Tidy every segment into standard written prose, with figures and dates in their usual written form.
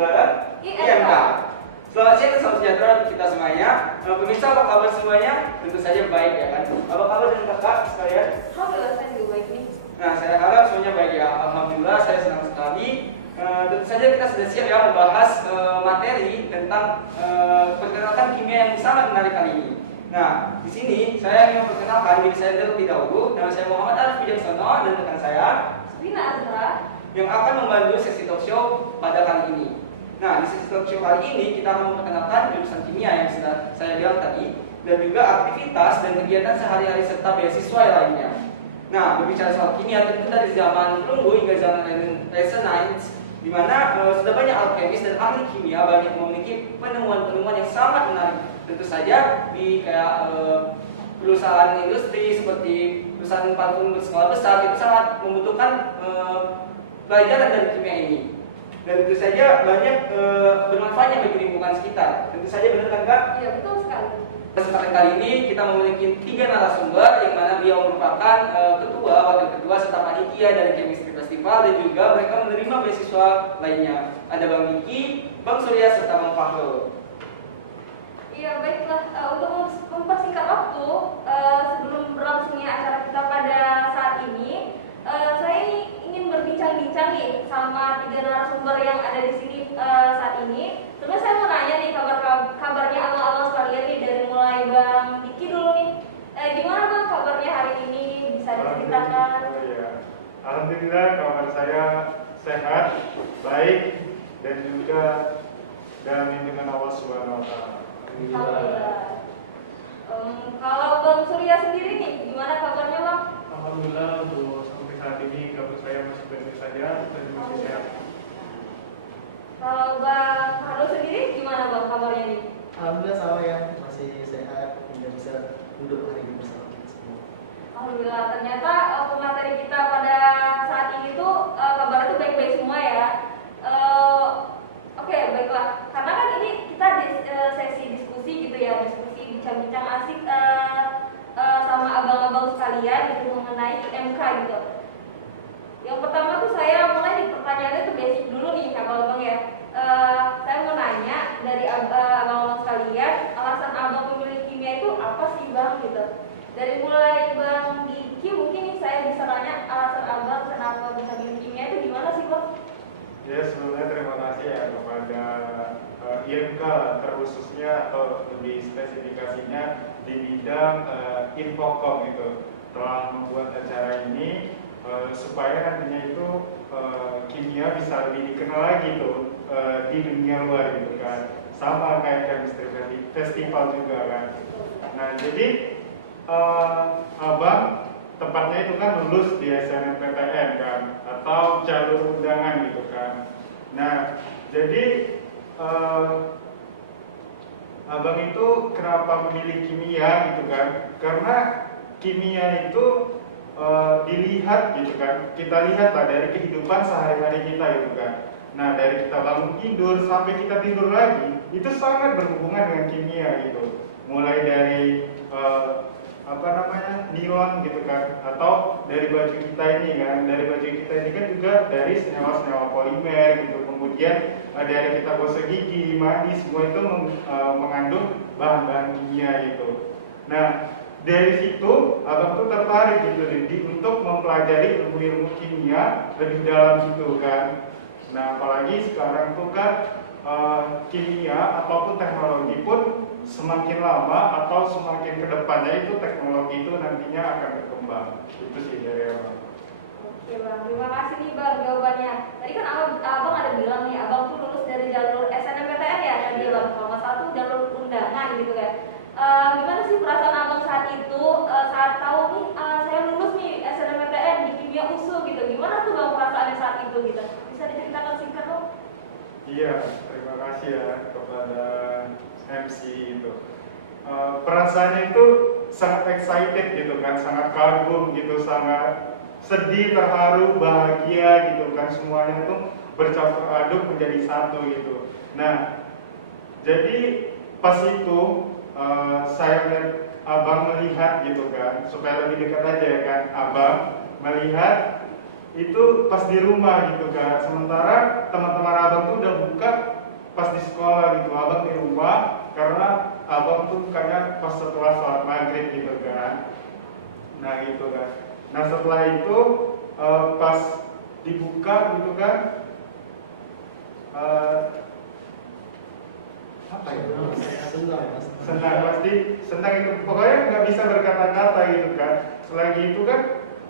penjualan IMK. Selamat siang, salam sejahtera untuk kita semuanya. Pemirsa, apa kabar semuanya? Tentu saja baik ya kan? Apa kabar dengan kakak sekalian? Alhamdulillah saya juga baik nih. Nah, saya harap semuanya baik ya. Alhamdulillah, saya senang sekali. Tentu saja kita sudah siap ya membahas materi tentang perkenalkan kimia yang sangat menarik kali ini. Nah, di sini saya ingin memperkenalkan diri saya terlebih dahulu. Nama saya Muhammad Arif Wijaksono dan rekan saya Sabrina Azra yang akan membantu sesi talk show pada kali ini. Nah, di sesi talk show kali ini kita akan memperkenalkan jurusan kimia yang sudah saya bilang tadi, dan juga aktivitas dan kegiatan sehari-hari serta beasiswa lainnya. Nah, berbicara soal kimia tentu dari zaman perunggu hingga zaman Renaissance, di mana sudah banyak alkemis dan ahli kimia banyak memiliki penemuan-penemuan yang sangat menarik. Tentu saja di kayak perusahaan industri seperti perusahaan parfum berskala besar itu sangat membutuhkan pelajaran dari kimia ini. Dan tentu saja banyak bermanfaatnya bagi lingkungan sekitar. Tentu saja benar kan Kak? Iya, betul sekali. Kesempatan kali ini kita memiliki 3 narasumber yang mana beliau merupakan ketua, wakil ketua serta panitia dari Chemistry Festival, dan juga mereka menerima beasiswa lainnya. Ada Bang Diki, Bang Surya serta Bang Fahrul. Iya, baiklah. Untuk mempersingkat waktu sebelum berlangsungnya acara kita pada saat ini, saya ingin berbincang-bincang nih sama 3 narasumber yang ada di sini saat ini. Sebenarnya saya mau nanya nih kabarnya abang-abang sekalian nih, dari mulai Bang Diki dulu nih. Gimana Bang kabarnya hari ini? Bisa diceritakan? Alhamdulillah kabar saya sehat, baik, dan juga dalam lindungan Allah Subhanahu wa Ta'ala. Alhamdulillah. Kalau Bang Surya sendiri nih, gimana kabarnya Bang? Alhamdulillah untuk sampai saat ini kabar saya masih baik saja dan masih sehat. Kalau Bang Fahrul sendiri gimana Bang kabarnya nih? Alhamdulillah sama ya, masih sehat hingga bisa duduk hari ini bersama kita semua. Alhamdulillah, ternyata pemateri kita pada saat ini tuh kabarnya tuh baik-baik semua ya. Oke, baiklah. Karena kan ini kita di sesi diskusi gitu ya, diskusi bincang-bincang asik sama abang-abang sekalian gitu mengenai IMK gitu. Yang pertama tuh saya mulai di pertanyaannya tuh basic dulu nih abang-abang ya. Saya mau nanya dari abang-abang sekalian, alasan abang memilih kimia itu apa sih Bang gitu? Dari mulai Bang Diki mungkin nih saya bisa tanya alasan abang kenapa bisa milih kimia itu gimana sih Bang? Ya, sebelumnya terima kasih ya kepada IMK terkhususnya atau lebih spesifikasinya di bidang Infokom itu telah membuat acara ini supaya nantinya itu kimia bisa lebih dikenal lagi tuh di dunia luar gitu kan, sama kayak Chemistry Festival juga kan. Nah jadi abang tepatnya itu kan lulus di SNMPTN kan, atau jalur undangan gitu kan. Nah jadi abang itu kenapa memilih kimia gitu kan, karena kimia itu dilihat gitu kan, kita lihat lah dari kehidupan sehari-hari kita gitu kan. Nah dari kita bangun tidur sampai kita tidur lagi itu sangat berhubungan dengan kimia gitu, mulai dari nilon gitu kan, atau dari baju kita ini kan, dari baju kita ini kan juga dari senyawa-senyawa polimer gitu, kemudian dari kita gosok gigi, mandi, semua itu mengandung bahan-bahan kimia gitu. Nah dari situ abang tuh tertarik gitu untuk mempelajari ilmu-ilmu kimia lebih dalam gitu kan. Nah apalagi sekarang tuh kan kimia ataupun teknologi pun semakin lama atau semakin kedepannya itu teknologi itu nantinya akan berkembang. Itu sih dari abang. Oke Bang, terima kasih nih Bang jawabannya. Tadi kan abang ada bilang nih, abang tuh lulus dari jalur SNMPTN ya tadi ya Bang, kalau nggak salah tuh jalur undangan gitu kan. Gimana sih perasaan abang saat itu saat tahu nih saya lulus nih SNMPTN di kimia USU gitu? Gimana tuh Bang perasaannya saat itu gitu? Bisa diceritakan singkat dong? Iya, terima kasih ya kepada MC itu. Perasaannya itu sangat excited gitu kan, sangat kagum gitu, sangat sedih, terharu, bahagia gitu kan, semuanya tuh bercampur aduk menjadi satu gitu. Nah, jadi pas itu saya melihat abang melihat gitu kan, supaya lebih dekat aja ya kan, abang melihat itu pas di rumah gitu kan, sementara teman-teman abang tuh udah buka pas di sekolah gitu, abang di rumah karena abang tuh bukannya pas setelah sholat maghrib gitu kan. Nah gitu kan. Nah setelah itu pas dibuka gitu kan, apa ya? Senang mas. Senang pasti, senang itu pokoknya nggak bisa berkata-kata gitu kan. Selagi itu kan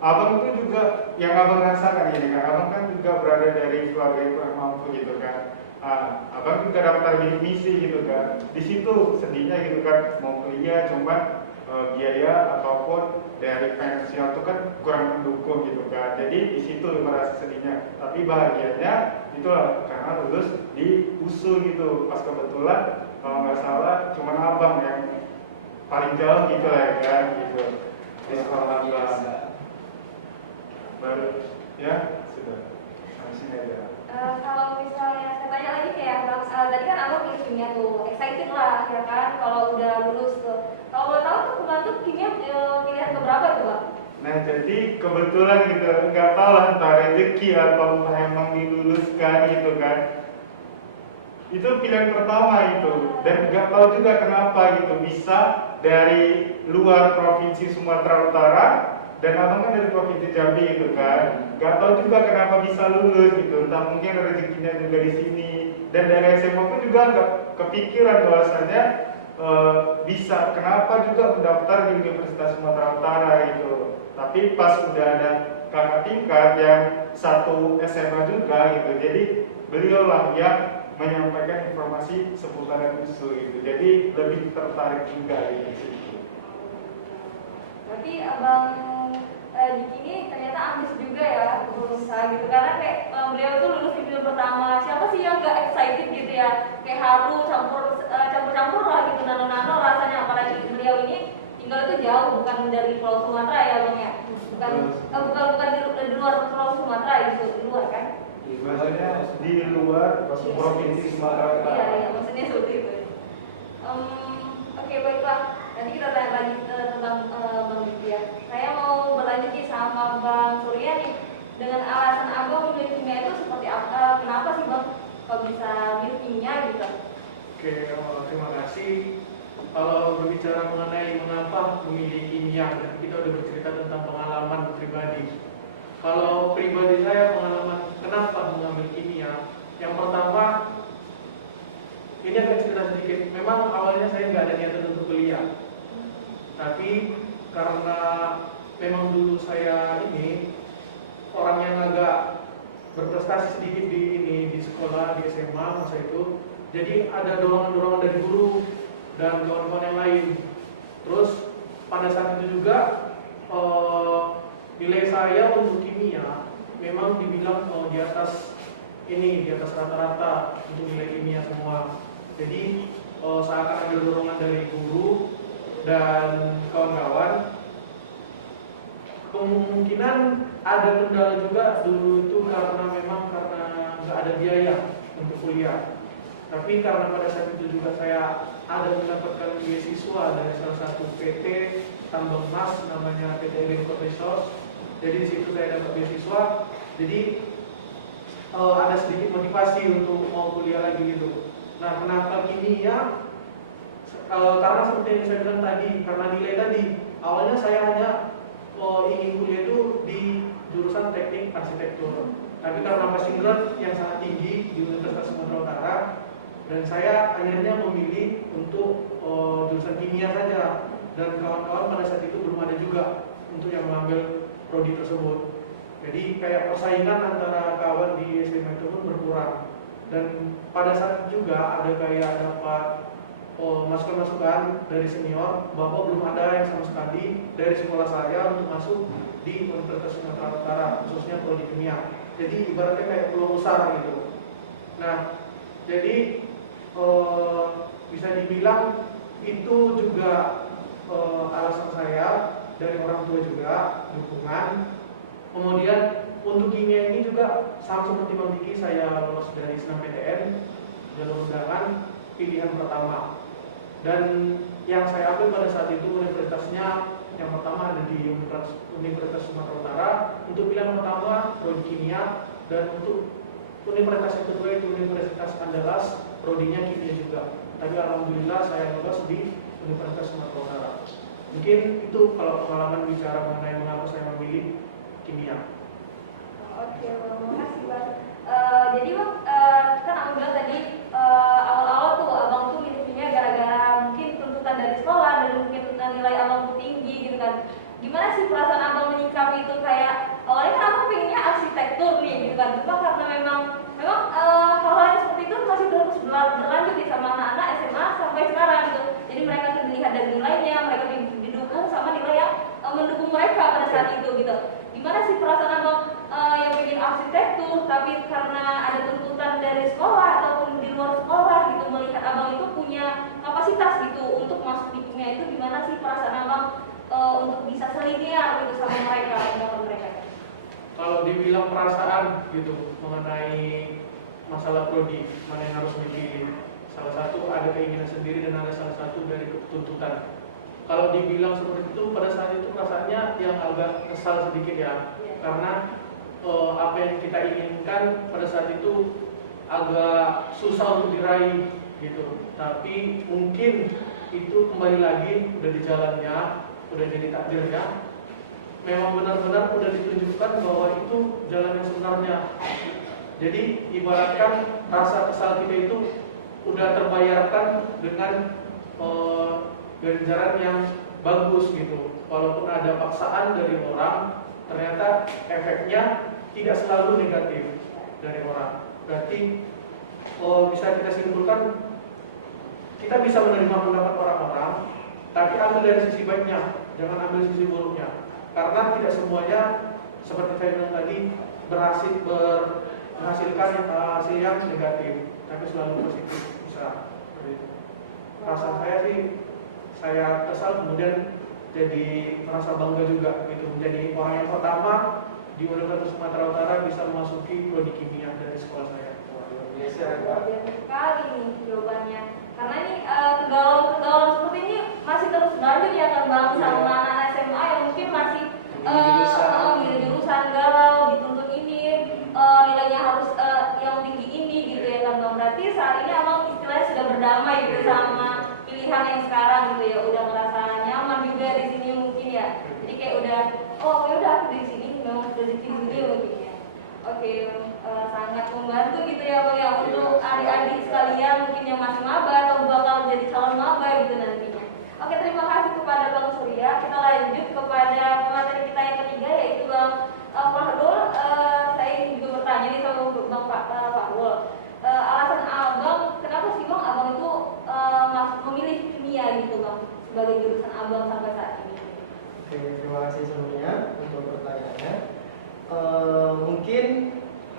abang tuh juga yang abang rasakan ini kan, abang kan juga berada dari keluarga yang kurang mampu gitu kan. Abang juga daftar bidik misi gitu kan. Di situ sedihnya gitu kan, mau kuliah cuma biaya ataupun dari finansial itu kan kurang mendukung gitu kan. Jadi di situ merasa sedihnya. Tapi bahagianya itulah karena lulus di USU gitu. Pas kebetulan kalau nggak salah cuma abang yang paling jauh gitu lah ya kan gitu di sekolah abang. Baru ya sudah sampai sini aja. Kalau misalnya saya tanya lagi kayak Bang, tadi kan abang pilih kimia tuh, excited lah ya kan kalau udah lulus tuh. Kalau boleh tahu tuh kebetulan tuh kimia pilihan keberapa tuh Bang? Nah jadi kebetulan gitu nggak tahu lah entah rezeki atau entah emang diluluskan gitu kan. Itu pilihan pertama itu dan nggak tahu juga kenapa gitu bisa dari luar provinsi Sumatera Utara dan abang kan dari provinsi Jambi gitu kan. Nggak tahu juga kenapa bisa lulus gitu, entah mungkin rezekinya juga di sini. Dan dari SMA pun juga nggak kepikiran bahwasanya bisa kenapa juga mendaftar di Universitas Sumatera Utara gitu. Tapi pas udah ada kakak tingkat yang satu SMA juga gitu, jadi beliau lah yang menyampaikan informasi seputar USU gitu. Jadi lebih tertarik juga di situ. Berarti abang di sini ternyata ambis juga ya berusaha gitu karena kayak beliau tuh lulus di film pertama. Siapa sih yang gak excited gitu ya? Kayak haru campur-campur lah gitu nano-nano rasanya, apalagi beliau ini tinggal itu jauh bukan dari Pulau Sumatera ya Bang ya. Bukan di luar Pulau Sumatera itu, di luar kan? Maksudnya di luar provinsi Sumatera Utara. Iya, maksudnya seperti itu. Oke, baiklah. Nanti kita tanya lagi tentang Bang Ditya. Saya mau berlanjut nih sama Bang Surya nih. Dengan alasan abang memilih kimia itu seperti apa? Kenapa sih Bang kok bisa milih kimia gitu? Oke, terima kasih. Kalau berbicara mengenai mengapa memilih kimia, berarti kita udah bercerita tentang pengalaman pribadi. Kalau pribadi saya pengalaman kenapa mengambil kimia, yang pertama ini agak cerita sedikit. Memang awalnya saya nggak ada niatan untuk kuliah, tapi karena memang dulu saya ini orang yang agak berprestasi sedikit di sekolah di SMA masa itu, jadi ada dorongan-dorongan dari guru dan kawan-kawan yang lain. Terus pada saat itu juga nilai saya untuk kimia memang dibilang di atas rata-rata untuk nilai kimia semua. Jadi seakan ada dorongan dari guru dan kawan-kawan. Kemungkinan ada kendala juga dulu itu karena nggak ada biaya untuk kuliah. Tapi karena pada saat itu juga saya ada mendapatkan beasiswa dari salah satu PT tambang emas namanya PT Elenco Resource. Jadi di situ saya dapat beasiswa. Jadi ada sedikit motivasi untuk mau kuliah lagi gitu. Nah, kenapa kimia? Karena seperti yang saya bilang tadi, karena nilai tadi. Awalnya saya hanya ingin kuliah itu di jurusan teknik arsitektur. Tapi karena passing grade yang sangat tinggi di Universitas Sumatera Utara, dan saya akhirnya memilih untuk jurusan kimia saja. Dan kawan-kawan pada saat itu belum ada juga untuk yang mengambil prodi tersebut. Jadi kayak persaingan antara kawan di SMA itu pun berkurang. Dan pada saat itu juga ada kayak dapat masukan-masukan dari senior bahwa belum ada yang sama sekali dari sekolah saya untuk masuk di Universitas Sumatera Utara, khususnya prodi kimia. Jadi ibaratnya kayak peluang besar gitu. Nah, jadi bisa dibilang itu juga alasan saya dari orang tua juga dukungan. Kemudian untuk kimia ini juga sama seperti Bang Diki, saya lolos dari SNMPTN jalur undangan pilihan pertama. Dan yang saya ambil pada saat itu universitasnya yang pertama ada di Universitas Sumatera Utara untuk pilihan pertama prodi kimia, dan untuk universitas yang kedua itu Universitas Andalas prodinya kimia juga. Tapi alhamdulillah saya lulus di Universitas Sumatera Utara. Mungkin itu kalau pengalaman bicara mengenai mengapa saya memilih kimia. Oke, Bang, makasih Bang. Jadi Bang, kan Abang bilang tadi awal-awal tuh Abang tuh milih kimia gara-gara mungkin tuntutan dari sekolah dan mungkin nilai Abang tuh tinggi gitu kan. Gimana sih perasaan Abang menyikapi itu? Kayak awalnya kan Abang pengennya arsitektur nih gitu kan. Cuma karena memang hal-hal yang seperti itu masih terus berlanjut di sama anak-anak SMA sampai sekarang gitu. Jadi mereka tuh dilihat dari nilainya, mereka didukung sama nilai yang mendukung mereka pada saat itu gitu. Gimana sih perasaan Abang yang bikin arsitektur tapi karena ada tuntutan dari sekolah ataupun di luar sekolah gitu, melihat Abang itu punya kapasitas gitu untuk masuk di kimia, itu gimana sih perasaan Abang untuk bisa selinear gitu sama mereka, dengan mereka? Kalau dibilang perasaan gitu mengenai masalah prodi mana yang harus dipilih, salah satu ada keinginan sendiri dan ada salah satu dari tuntutan. Kalau dibilang seperti itu pada saat itu perasaannya yang agak kesal sedikit ya, karena apa yang kita inginkan pada saat itu agak susah untuk diraih gitu. Tapi mungkin itu kembali lagi udah di jalannya, udah jadi takdirnya. Memang benar-benar udah ditunjukkan bahwa itu jalan yang sebenarnya. Jadi ibaratkan rasa kesal kita itu udah terbayarkan dengan ganjaran yang bagus gitu. Walaupun ada paksaan dari orang, ternyata efeknya tidak selalu negatif dari orang. Berarti bisa kita simpulkan, kita bisa menerima pendapat orang-orang, tapi ambil dari sisi baiknya, jangan ambil sisi buruknya. Karena tidak semuanya seperti saya bilang tadi menghasilkan hasil yang negatif, tapi selalu positif bisa. Perasaan saya sih, saya kesal kemudian jadi merasa bangga juga gitu, menjadi orang yang pertama di Universitas Sumatera Utara bisa memasuki prodi kimia dari sekolah saya. Luar biasa sekali nih jawabannya. Karena ini kegalauan seperti ini masih terus berlanjut ya kan Bang, sama anak-anak SMA yang mungkin masih milih jurusan galau, dituntut ini, nilainya harus yang tinggi ini gitu ya kan Bang. Berarti saat ini Abang istilahnya sudah berdamai gitu sama pilihan yang sekarang gitu ya, udah ngerasa nyaman juga di sini mungkin ya. Jadi kayak udah, oh ya udah aku di sini, memang sudah di sini mungkin ya. Oke, sangat membantu gitu ya Bang ya untuk adik-adik sekalian mungkin yang masih maba atau bakal jadi calon maba gitu nantinya. Oke, terima kasih kepada Bang Surya. Kita lanjut kepada pemateri kita yang ketiga yaitu Bang Fahrul. Saya ingin juga bertanya nih sama Bang Fahrul. Alasan Abang, kenapa sih Bang Abang itu memilih kimia gitu Bang sebagai jurusan Abang sampai saat ini? Oke, terima kasih sebelumnya untuk pertanyaannya. Mungkin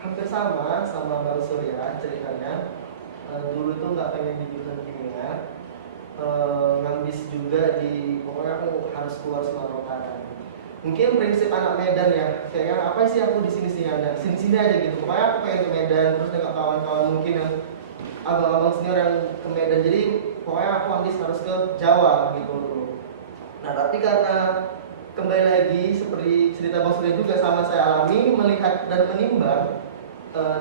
hampir sama Bang Surya ceritanya. Dulu tuh nggak pengen di jurusan kimia, ngambis juga di pokoknya aku harus keluar Sumatera Utara. Mungkin prinsip anak Medan ya, kayaknya apa sih aku di sini aja gitu. Pokoknya aku pengen ke Medan terus dengan kawan-kawan mungkin yang abang-abang senior yang ke Medan. Jadi pokoknya aku harus ke Jawa gitu dulu. Nah tapi karena kembali lagi seperti cerita Bang Surya juga sama saya alami, melihat dan menimbang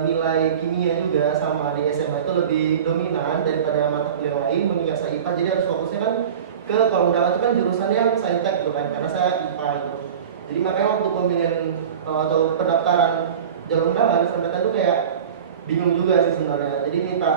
nilai kimia juga sama di SMA itu lebih dominan daripada mata kuliah lain, mengingat saya IPA jadi harus fokusnya kan ke kalau undangan itu kan jurusan yang saintek gitu kan, karena saya IPA gitu. Jadi makanya waktu pemilihan atau pendaftaran jalur undangan sampai tadi kayak bingung juga sih sebenarnya. Jadi minta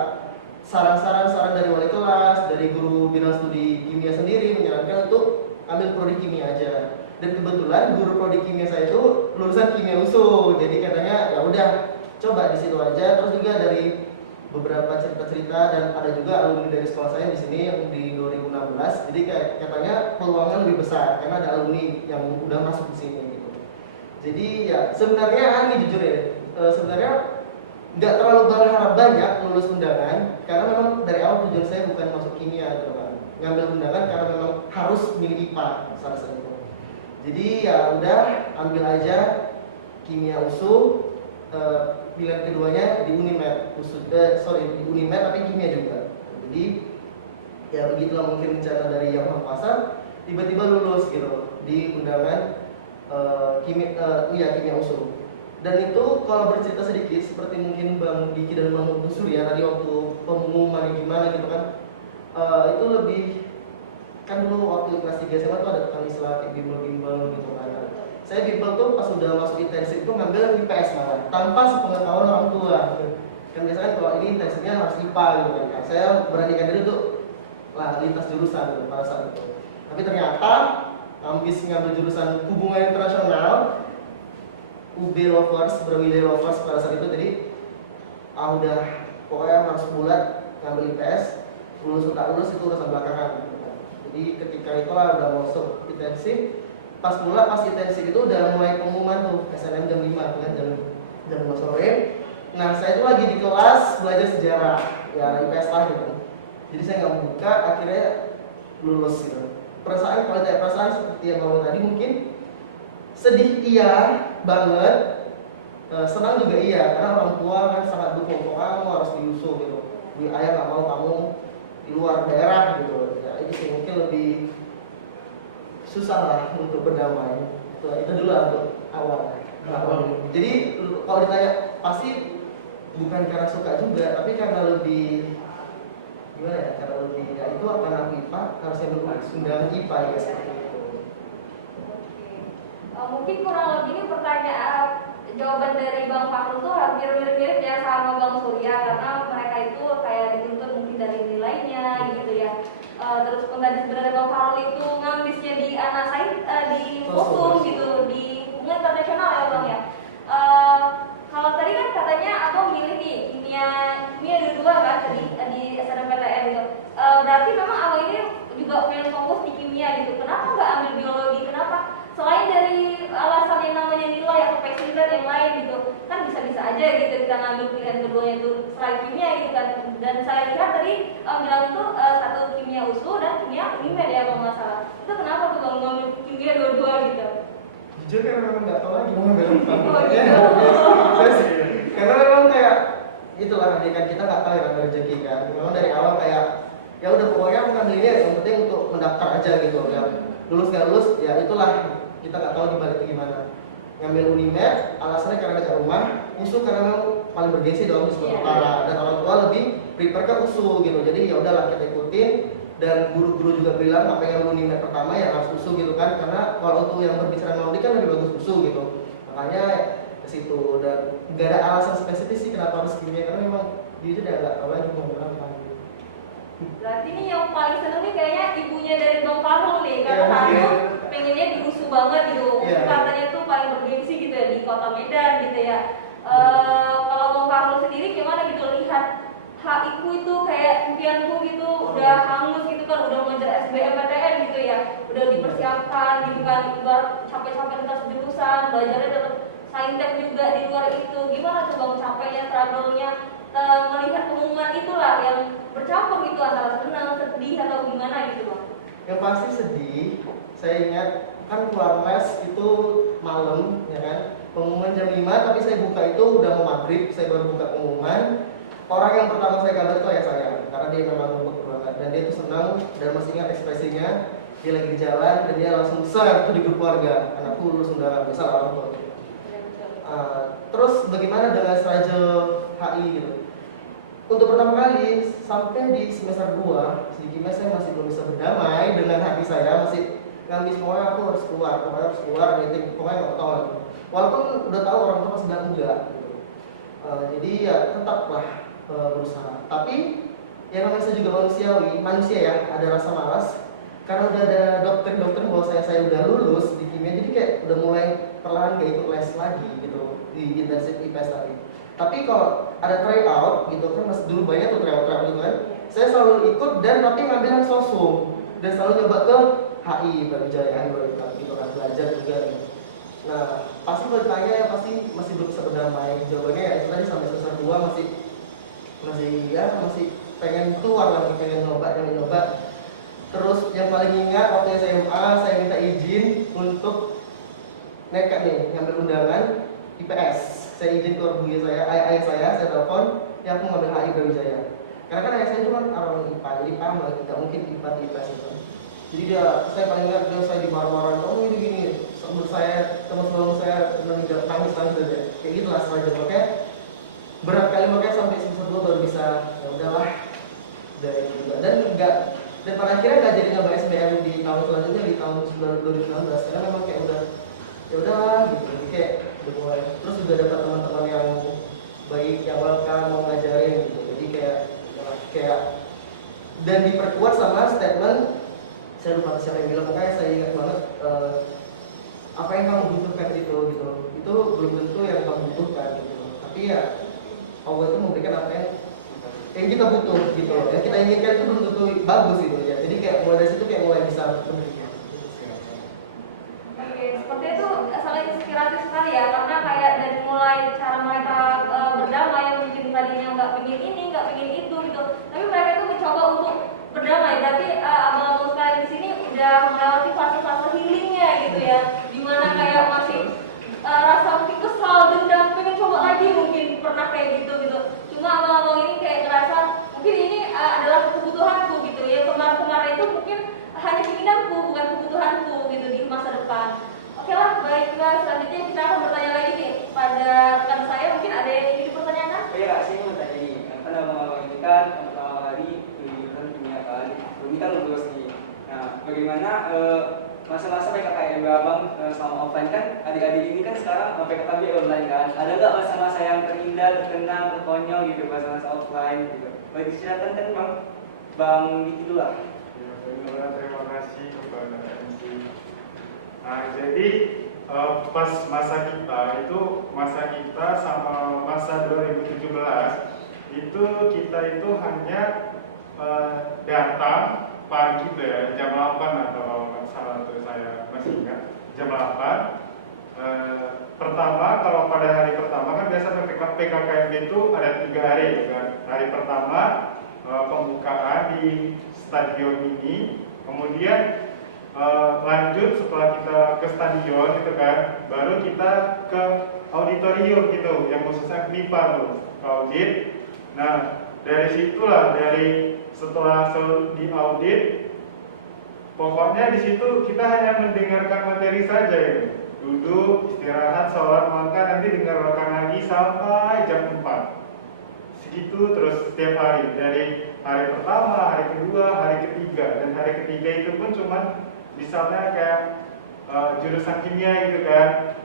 saran dari wali kelas, dari guru bina studi kimia sendiri menyarankan untuk ambil prodi kimia aja. Dan kebetulan guru prodi kimia saya itu lulusan kimia USU, jadi katanya ya udah coba di situ aja. Terus juga dari beberapa cerita-cerita dan ada juga alumni dari sekolah saya di sini yang di 2016. Jadi kayak katanya peluangnya lebih besar karena ada alumni yang udah masuk di sini gitu. Jadi ya sebenarnya ini jujur ya, sebenarnya nggak terlalu berharap banyak lulus undangan karena memang dari awal tujuan saya bukan masuk kimia gitu kan. Ngambil undangan karena memang harus milih IPA salah satu. Jadi ya udah ambil aja kimia USU. Pilihan keduanya di Unimed, di Unimed tapi kimia juga. Jadi ya begitulah mungkin rencana dari Yang Maha Kuasa, tiba-tiba lulus gitu di undangan kimia USU. Dan itu kalau bercerita sedikit seperti mungkin Bang Diki dan Bang Surya tadi waktu pengumuman gimana gitu kan, itu lebih kan dulu waktu kelas 3 SMA tuh ada kan istilah kayak bimbel-bimbel gitu kan. Saya bimbel tuh pas udah masuk intensif tuh ngambil yang IPS malah tanpa sepengetahuan orang tua. Kan biasanya kalau ini intensifnya harus IPA gitu kan. Saya beranikan diri tuh lah lintas jurusan gitu, pada saat itu. Tapi ternyata ambis ngambil jurusan hubungan internasional, UB lovers, Brawijaya lovers pada saat itu, jadi udah pokoknya harus bulat ngambil IPS, lulus tak lulus itu urusan belakangan. Jadi ketika itulah udah masuk intensif, pas intensif itu udah mulai pengumuman tuh SNM jam 5 kan, jam 5 sore. Nah saya itu lagi di kelas belajar sejarah, ya IPS lah gitu. Jadi saya nggak buka, akhirnya lulus gitu. Perasaan kalau saya perasaan seperti yang ngomong tadi mungkin sedih iya banget, senang juga iya karena orang tua kan sangat dukung, kamu harus diusul gitu. Ayah nggak mau kamu di luar daerah gitu. Ya itu sih mungkin lebih susah lah untuk berdamai. Itu dulu lah untuk awal. Jadi kalau ditanya pasti bukan karena suka juga, tapi karena lebih gimana ya? Karena lebih ya itu apa anak IPA harusnya undangan IPA ya seperti itu. Mungkin kurang lebih ini pertanyaan jawaban dari Bang Fahrul tuh hampir mirip-mirip ya sama Bang Surya karena mereka itu kayak dituntut mungkin dari nilainya gitu ya. Terus pun tadi sebenarnya Bang Fahrul itu ngambisnya di anak saya di hukum gitu, di hubungan internasional ya Bang ya. Kalau tadi kan katanya abang milih nih kimia dua kan tadi di SNMPTN gitu. Berarti memang abang ini juga pengen fokus di kimia gitu. Kenapa nggak ambil biologi? Kenapa? Selain dari alasan yang namanya nilai atau passion yang lain gitu, kan bisa-bisa aja gitu kita ngambil pilihan keduanya itu selain kimia gitu kan. Dan saya lihat tadi bilang itu satu kimia USU dan kimia UNIMED ya kalau nggak salah. Itu kenapa tuh bang ngambil kimia dua-dua gitu? Jujur kan memang nggak tahu lagi mau ngambil apa. Oh, gitu. Karena memang kayak itulah nanti kan kita nggak tahu ya kan rezeki kan. Memang dari awal kayak ya udah pokoknya aku ngambil ini yang penting untuk mendaftar aja gitu ya. Lulus nggak lulus ya itulah kita nggak tahu dibaliknya gimana. Ngambil UNIMED alasannya karena dekat rumah, USU karena memang paling bergengsi dong di Sumatera Utara dan orang tua lebih prepare ke USU gitu. Jadi ya udahlah kita ikutin dan guru-guru juga bilang apa yang UNIMED pertama ya harus USU gitu kan karena kalau untuk yang berbicara Maudi kan lebih bagus USU gitu. Makanya ke situ dan nggak ada alasan spesifik sih kenapa harus kimia karena memang jujur ya nggak tahu lagi mau berapa. Berarti nih yang paling seneng nih kayaknya ibunya dari Bang Fahrul nih karena Fahrul pengennya di USU banget gitu. Katanya tuh paling bergengsi gitu ya di kota Medan gitu ya. Kalau Bang Fahrul sendiri gimana gitu lihat HIku itu kayak impianku gitu udah hangus gitu kan udah mengejar SBMPTN gitu ya udah dipersiapkan gitu kan ibarat capek-capek lintas jurusan belajarnya dapat saintek juga di luar itu gimana tuh Bang capeknya struggle-nya melihat pengumuman itulah yang bercampur gitu antara senang sedih atau gimana gitu Bang? Yang pasti sedih. Saya ingat kan keluar les itu malam ya kan pengumuman jam 5 tapi saya buka itu udah mau maghrib saya baru buka pengumuman. Orang yang pertama saya kabar itu ayah saya karena dia memang lembut banget dan dia tuh senang dan masih ingat ekspresinya dia lagi di jalan dan dia langsung share tuh di grup keluarga anakku lulus undangan besar orang tua. Terus bagaimana dengan struggle HI gitu? Untuk pertama kali sampai di semester 2 di kimia saya masih belum bisa berdamai dengan hati saya masih ngambil semuanya aku harus keluar meeting pokoknya nggak tahu lagi walaupun udah tahu orang tua pasti bilang enggak gitu. Jadi ya tetaplah berusaha tapi yang namanya saya juga manusia ya ada rasa malas karena udah ada dokter bahwa saya udah lulus di kimia jadi kayak udah mulai perlahan gak ikut les lagi gitu di intensif IPS tadi. Tapi kalau ada tryout gitu kan masih dulu banyak tuh tryout gitu kan saya selalu ikut dan tapi ngambil yang sosum dan selalu nyoba ke HI Brawijaya gitu kan belajar juga gitu. Nah pasti kalau ditanya ya pasti masih belum bisa berdamai jawabannya ya itu tadi sampai semester 2 masih pengen keluar lagi pengen nyoba terus yang paling ingat waktu SMA saya minta izin untuk nekat nih ngambil undangan IPS saya izin ke ayah saya telepon ya aku ngambil HI Brawijaya karena kan ayah saya cuma orang IPA jadi paham lah tidak mungkin IPA di IPS itu Jadi saya paling ingat saya dimarah-marahin, oh ini gini, teman sebelum saya nangis aja, kayak gitu lah setelah makanya berat kali makanya sampai semester 2 baru bisa ya udahlah dari itu juga dan pada akhirnya nggak jadi nyoba SBM di tahun selanjutnya di tahun 2019 karena memang kayak udah ya udahlah gitu, jadi kayak udah mulai terus juga dapat teman-teman yang baik yang welcome mau ngajarin gitu, jadi kayak dan diperkuat sama statement saya lupa siapa yang bilang, makanya saya ingat banget apa yang kamu butuhkan itu gitu, itu belum tentu yang kamu butuhkan gitu, tapi ya Allah itu memberikan apa yang kita butuh gitu loh, yang kita inginkan itu belum tentu bagus gitu ya, jadi kayak mulai dari situ kayak mulai bisa memberikan. Oke, seperti itu sangat inspiratif sekali ya, karena kayak dari mulai cara mereka berdamai yang mungkin tadinya nggak pengen ini, nggak pengen itu gitu, tapi mereka itu mencoba untuk berdamai. Berarti abang-abang sekalian di sini udah melewati fase-fase healingnya gitu ya, dimana kayak masih rasa mungkin kesal, dendam, pengen coba lagi mungkin pernah kayak gitu. Cuma abang-abang ini kayak ngerasa mungkin ini adalah kebutuhanku gitu ya, kemarin-kemarin itu mungkin hanya keinginanku bukan kebutuhanku gitu di masa depan. Oke lah, baiklah, selanjutnya kita akan bertanya lagi nih pada rekan saya, mungkin ada yang ingin dipertanyakan? Oh iya Kak, saya mau tanya nih, kan abang-abang ini kan pertama kali di dunia kan, ini kan lulus nih. Nah, bagaimana masa-masa PKKMB abang selama offline kan, adik-adik ini kan sekarang PKKMB online kan, ada nggak masa-masa yang terindah, terkenang, terkonyol gitu masa-masa offline gitu? Boleh diceritakan kan Bang Diki dulu lah. Ya, terima kasih kepada MC. Nah, jadi pas masa kita sama masa 2017 itu kita itu hanya datang pagi tuh ya, jam 8 atau nggak salah tuh saya masih ingat jam 8. Pertama, kalau pada hari pertama kan biasa PKKMB itu ada 3 hari kan. Hari pertama pembukaan di stadion ini, kemudian lanjut setelah kita ke stadion gitu kan, baru kita ke auditorium gitu, yang khususnya MIPA tuh, audit. Nah, dari situlah, setelah di audit, pokoknya di situ kita hanya mendengarkan materi saja ya. Duduk, istirahat, sholat, makan, nanti dengarkan lagi sampai jam 4. Segitu terus setiap hari, dari hari pertama, hari kedua, hari ketiga, dan hari ketiga itu pun cuma misalnya kayak jurusan kimia gitu kan,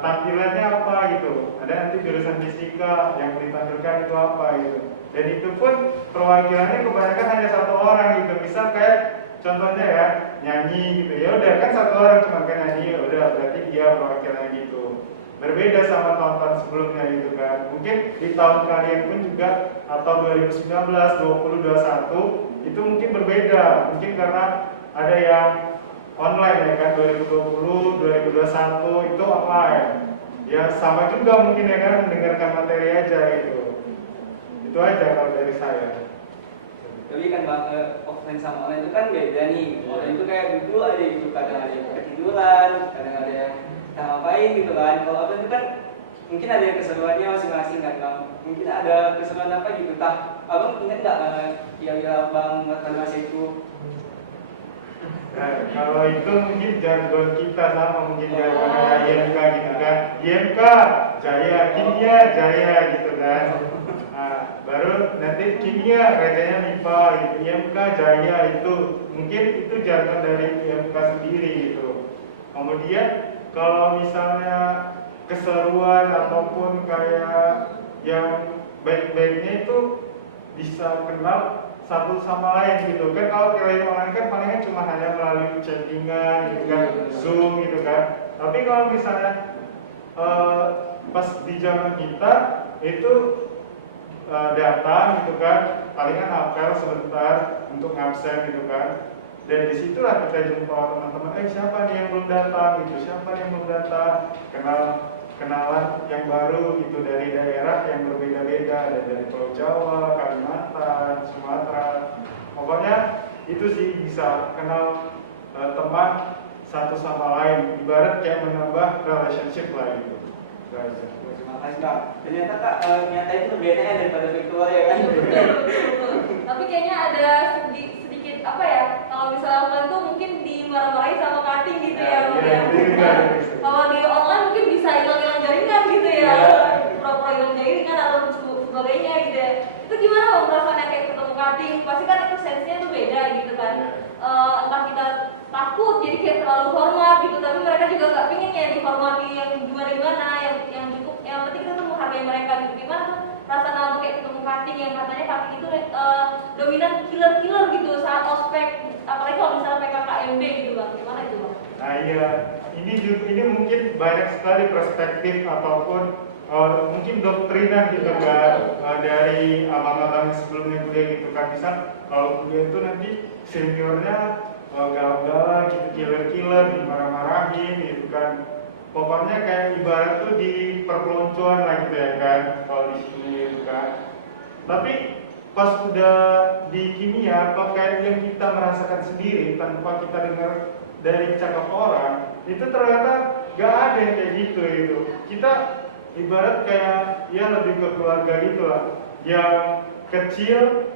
tampilannya apa gitu, ada nanti jurusan fisika yang ditampilkan itu apa gitu, dan itu pun perwakilannya kebanyakan hanya 1 orang gitu, misal kayak contohnya ya nyanyi gitu, ya udah kan 1 orang cuma kan nyanyi, ya udah berarti dia perwakilannya gitu. Berbeda sama tahun-tahun sebelumnya gitu kan, mungkin di tahun kalian pun juga atau 2019, 20, 21 itu mungkin berbeda, mungkin karena ada yang online ya kan, 2020, 2021 itu online. Ya sama juga mungkin ya kan, mendengarkan materi aja gitu. Itu aja kalau dari saya. Tapi kan Bang, offline sama online itu kan beda nih. Online itu kayak dulu aja gitu, kadang ada yang ketiduran, kadang ada yang ngapain gitu kan. Kalau offline itu kan mungkin ada keseruannya masing-masing kan Bang. Mungkin ada keseruan apa gitu. Abang ingat nggak kira-kira Bang masa itu? Nah, kalau itu mungkin jargon kita sama, mungkin jargon IMK gitu kan. IMK Jaya, kimia Jaya gitu kan. Nah, baru nanti kimia rajanya MIPA gitu. IMK Jaya itu mungkin itu jargon dari IMK sendiri gitu. Kemudian kalau misalnya keseruan ataupun kayak yang baik-baiknya itu bisa kenal satu sama lain gitu kan. Kalau kalian online kan palingan cuma hanya melalui chattingan gitu kan, Zoom gitu kan. Tapi kalau misalnya pas di zaman kita itu datang gitu kan, palingan apel sebentar untuk ngabsen gitu kan. Dan disitulah kita jumpa teman-teman, siapa nih yang belum datang gitu, siapa nih yang belum datang, kenalan yang baru gitu dari daerah yang berbeda-beda, ada dari Pulau Jawa, Kalimantan, Sumatera. Pokoknya itu sih bisa kenal teman satu sama lain, ibarat kayak menambah relationship lah gitu. Terima kasih Bang. Ternyata Kak, nyata itu berbeda daripada virtual ya kan? Betul. Tapi kayaknya ada sedikit apa ya, kalau misalnya offline tuh mungkin dimarah-marahin sama cutting gitu ya, Bu, Iya, ya. itu juga ada bisa. Kalau di online mungkin bisa hilang-hilang jaringan gitu ya, Iya. pura-pura hilang jaringan atau sebagainya gitu ya. Itu gimana Bang perasaannya kayak ketemu cutting? Pasti kan itu sense-nya tuh beda gitu kan. Entah kita takut jadi kayak terlalu hormat gitu, tapi mereka juga nggak pingin ya dihormati yang gimana-gimana, yang cukup, yang penting kita tuh menghargai mereka gitu. Gimana tuh perasaan Abang kayak ketemu cutting yang katanya cutting itu dominan killer gitu saat ospek, apalagi kalau misalnya PKKMB gitu Bang, gimana itu Bang? Nah iya, ini mungkin banyak sekali perspektif ataupun mungkin doktrinan gitu kan dari abang-abang sebelumnya kuliah gitu kan. Bisa kalau kuliah itu nanti seniornya galak-galak gitu, killer-killer, dimarah-marahin gitu kan. Pokoknya kayak ibarat tuh di perpeloncoan lah gitu ya kan, kalau di sini gitu kan. Tapi pas udah di kimia, apa kayak yang kita merasakan sendiri tanpa kita dengar dari cakap orang, itu ternyata gak ada yang kayak gitu. Kita ibarat kayak ya lebih ke keluarga gitu lah, yang kecil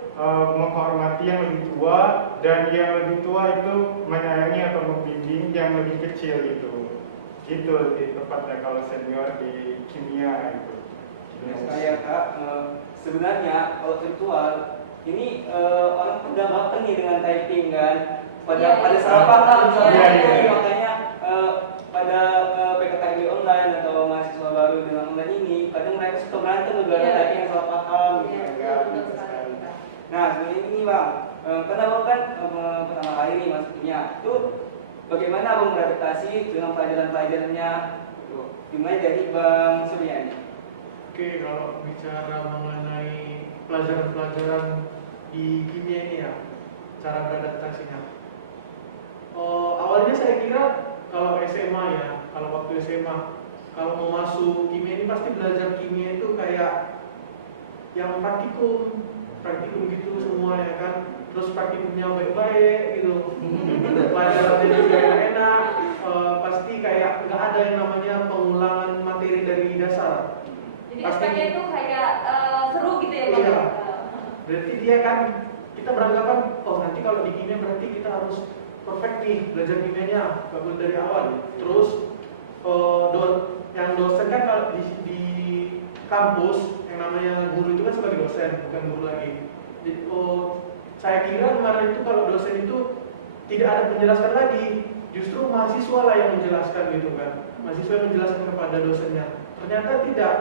menghormati yang lebih tua, dan yang lebih tua itu menyayangi atau membimbing yang lebih kecil gitu. Gitu lebih tepatnya kalau senior di kimia itu. Saya Kak, sebenarnya kalau virtual ini orang udah baper nih dengan typing kan, Iya, pada iya. salah paham sama Iya, itu, iya. makanya pada PKKMB online atau mahasiswa baru dengan online ini, kadang mereka suka berantem gara-gara Iya. typing yang salah paham. Iya, gitu, betul, kan. betul Gitu sekali, sekali. Kak. Nah sebenarnya ini Bang, karena Bang kan pertama kali nih masuk kimia, itu bagaimana Bang beradaptasi dengan pelajaran-pelajarannya? Tuh, dimulai dari Bang Suryani. Oke, kalau bicara mengenai pelajaran-pelajaran di kimia ini ya, cara beradaptasinya. Awalnya saya kira kalau SMA ya, kalau waktu SMA, kalau mau masuk kimia ini pasti belajar kimia itu kayak yang praktikum gitu semua ya kan. Terus praktikumnya baik-baik gitu, pelajarannya juga enak, pasti kayak nggak ada yang namanya pengulangan materi dari dasar. Jadi Pasti. aspeknya itu kayak seru gitu ya Bang? Iya. Berarti dia kan, kita beranggapan, oh nanti kalau di kimia berarti kita harus perfect nih belajar kimianya, bagus dari awal. Terus yang dosen kan kalau di kampus yang namanya guru itu kan sebagai dosen, bukan guru lagi. Jadi, saya kira kemarin itu kalau dosen itu tidak ada penjelasan lagi, justru mahasiswa lah yang menjelaskan gitu kan. Mahasiswa yang menjelaskan kepada dosennya. Ternyata tidak.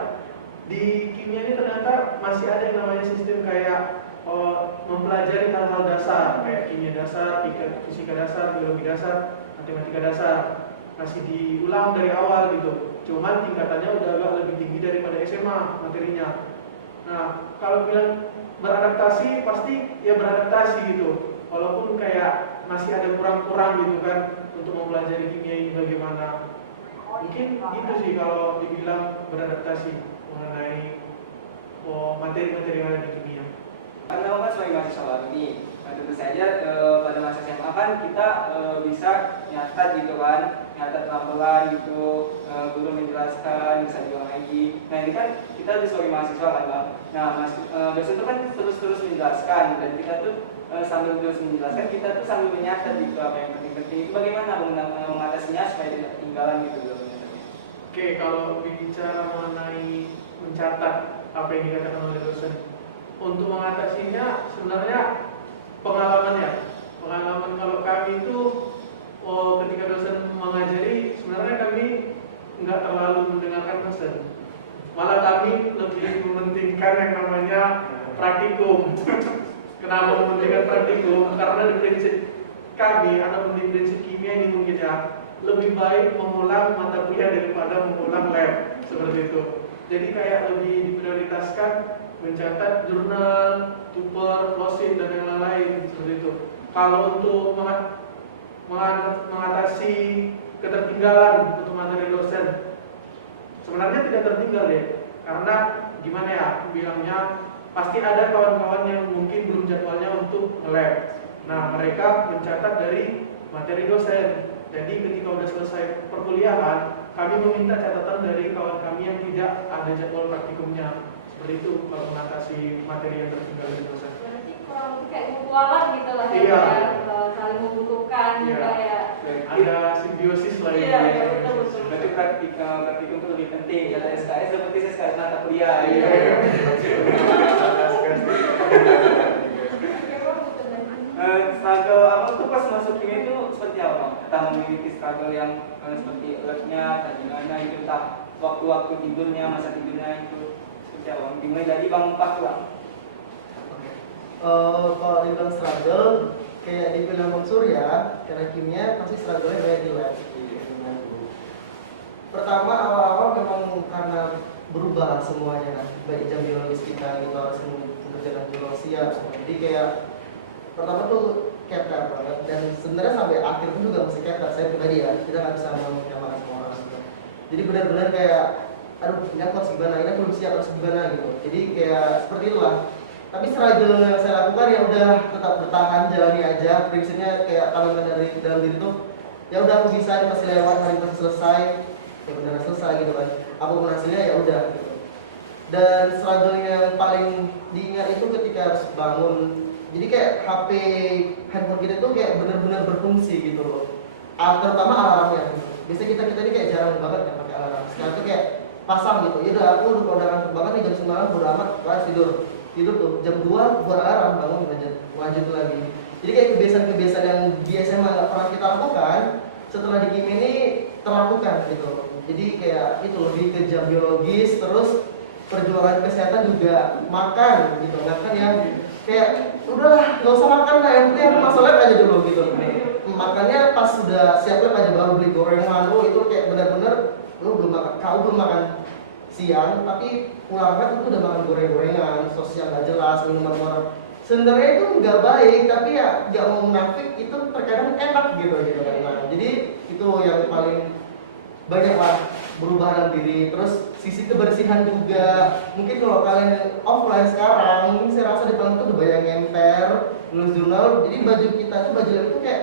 Di kimia ini ternyata masih ada yang namanya sistem kayak mempelajari hal-hal dasar kayak kimia dasar, fisika dasar, biologi dasar, matematika dasar, masih diulang dari awal gitu. Cuman tingkatannya udah agak lebih tinggi daripada SMA materinya. Nah, kalau bilang beradaptasi pasti ya beradaptasi gitu. Walaupun kayak masih ada kurang-kurang gitu kan untuk mempelajari kimia ini bagaimana. Mungkin itu sih kalau dibilang beradaptasi mengenai materi-materi yang ada di kimia. Karena kan sebagai mahasiswa baru nih, tentu saja pada masa SMA kan kita bisa nyatat gitu kan, nyatat pelan-pelan gitu, guru menjelaskan, bisa diulang lagi. Nah ini kan kita sebagai mahasiswa kan Bang. Nah dosen itu kan terus menjelaskan, dan kita tuh sambil terus menjelaskan, kita tuh sambil menyatat gitu apa yang penting-penting. Itu bagaimana mengatasinya supaya tidak ketinggalan gitu dalam menyatatnya? Oke, kalau bicara mengenai mencatat apa yang dikatakan oleh dosen, untuk mengatasinya sebenarnya pengalaman kalau kami itu ketika dosen mengajari sebenarnya kami nggak terlalu mendengarkan dosen, malah kami lebih mementingkan yang namanya praktikum. Kenapa mementingkan praktikum? Karena di prinsip kami atau di prinsip kimia ini mungkin ya lebih baik mengulang mata kuliah daripada mengulang lab seperti itu. Jadi kayak lebih diprioritaskan mencatat jurnal, tutor, closing dan yang lain seperti itu. Kalau untuk mengatasi ketertinggalan untuk materi dosen, sebenarnya tidak tertinggal ya. Karena gimana ya, bilangnya pasti ada kawan-kawan yang mungkin belum jadwalnya untuk nge-lab. Nah mereka mencatat dari materi dosen. Jadi ketika sudah selesai perkuliahan, kami meminta catatan dari kawan kami yang tidak ada jadwal praktikumnya. Seperti itu kalau mengatasi materi yang tertinggal dari dosen. Berarti kurang lebih kayak mutualan gitu lah ya, Iya. kayak, saling membutuhkan Iya. juga ya. Ada simbiosis lah Iya, ya. iya, betul betul. Berarti praktikum itu lebih penting. Kata SKS seperti SKS mata kuliah. Iya. Struggle abang tuh pas masuk kimia itu seperti apa bang? Entah memiliki struggle yang seperti labnya, atau gimana itu, entah waktu-waktu tidurnya, masa tidurnya itu seperti apa bang? Dimulai dari bang Empat bang. Kalau dibilang struggle, kayak dibilang Bang Surya, karena kimia pasti struggle-nya banyak di lab. Pertama awal-awal memang karena berubah semuanya, baik jam biologis kita gitu harus mengerjakan biologia, jadi kayak pertama tuh kepler banget, dan sebenarnya sampai akhir pun juga masih kepler. Saya pribadi ya, kita nggak bisa menyamakan semua orang juga. Jadi benar-benar kayak, aduh ini aku harus gimana, ini aku belum siap harus gimana gitu. Jadi kayak seperti itulah. Tapi struggle yang saya lakukan ya udah tetap bertahan, jalani aja. Prinsipnya kayak tanamkan dari dalam diri tuh, ya udah aku bisa, ini pasti lewat, hari pasti selesai, ya benar selesai gitu kan. Apapun hasilnya ya udah gitu. Dan struggle yang paling diingat itu ketika harus bangun. Jadi kayak HP handphone kita tuh kayak benar-benar berfungsi gitu loh. Terutama alarmnya gitu. Biasanya kita ini kayak jarang banget kan pakai alarm. Sekarang tuh kayak pasang gitu. Ya udah aku udah ngantuk banget nih jam 9 udah amat, harus tidur tuh jam 2 buat alarm, bangun lanjut lagi. Jadi kayak kebiasaan-kebiasaan yang biasanya nggak pernah kita lakukan, setelah di kimia ini terlakukan gitu. Jadi kayak itu lebih ke jam biologis, terus perjuangan kesehatan juga makan gitu, makan yang kayak udahlah nggak usah makan lah, yang penting masuk lab aja dulu gitu. Makannya pas sudah siap lab aja baru beli gorengan. Itu kayak benar-benar lu belum makan, kau belum makan siang tapi pulang lab itu udah makan goreng-gorengan, sos yang nggak jelas, minuman orang. Sebenarnya itu nggak baik, tapi ya nggak mau munafik, itu terkadang enak gitu kan. Nah, jadi itu yang paling banyak lah berubah dalam diri. Terus sisi kebersihan juga, mungkin kalau kalian offline sekarang mungkin saya rasa di depan tuh udah banyak ngemper, nulis jurnal, jadi baju kita tuh baju lab itu kayak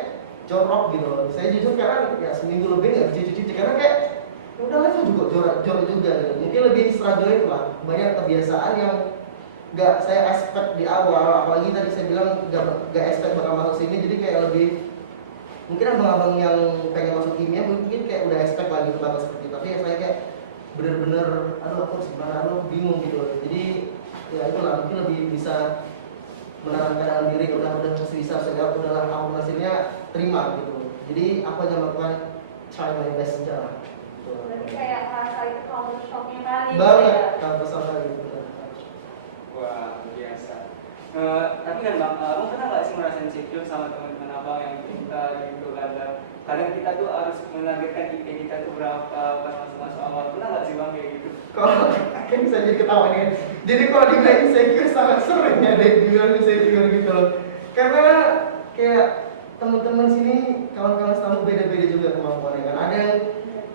jorok gitu. Saya jujur sekarang ya seminggu lebih nggak cuci-cuci karena kayak udah lah juga jorok juga gitu. Mungkin lebih struggle itu lah, banyak kebiasaan yang nggak saya expect di awal, apalagi tadi saya bilang nggak expect bakal masuk sini, jadi kayak lebih mungkin abang-abang yang pengen masuk kimia mungkin kayak udah expect lagi gitu bakal seperti itu. Tapi ya saya kayak bener-bener aduh aku harus gimana, aduh bingung gitu. Jadi ya itulah, mungkin lebih bisa menanamkan dalam diri, udah masih bisa, saya udahlah apapun hasilnya terima gitu. Jadi apa yang melakukan try my best aja lah gitu. Berarti kayak rasa itu culture shocknya kali Banget ya. kalau pesawat gitu. Wah biasa. Tapi kan bang, abang pernah nggak sih merasa insecure sama teman-teman abang yang kita gitu kan? Kadang kita tuh harus menargetkan IP kita tuh berapa pas masuk awal. Pernah nggak sih bang kayak gitu? Kalau kan bisa jadi ketawa nih. Jadi kalau dibilang insecure sangat sering ya deh dibilang insecure gitu loh. Karena kayak teman-teman sini kawan-kawan tamu beda-beda juga kemampuannya kan. Ada yang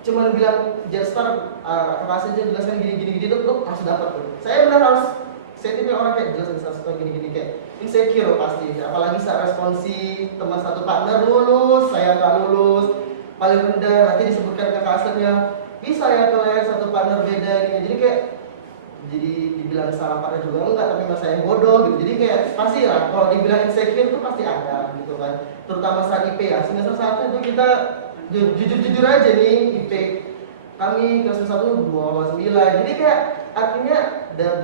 cuma bilang Jastar kelas aja jelaskan gini tuh harus dapat tuh. Saya benar harus, saya tipe orang kayak jelasin satu gini kayak insecure pasti. Apalagi saat responsi teman satu partner lulus, saya nggak lulus, paling rendah nanti disebutkan ke kasurnya bisa ya kalian satu partner beda gitu. Jadi kayak jadi dibilang salah partner juga enggak, tapi masa yang bodoh gitu. Jadi kayak pasti lah kalau dibilang insecure itu pasti ada gitu kan. Terutama saat IP ya, semester 1 itu kita jujur aja nih IP kami kelas 1 2,9. Jadi kayak artinya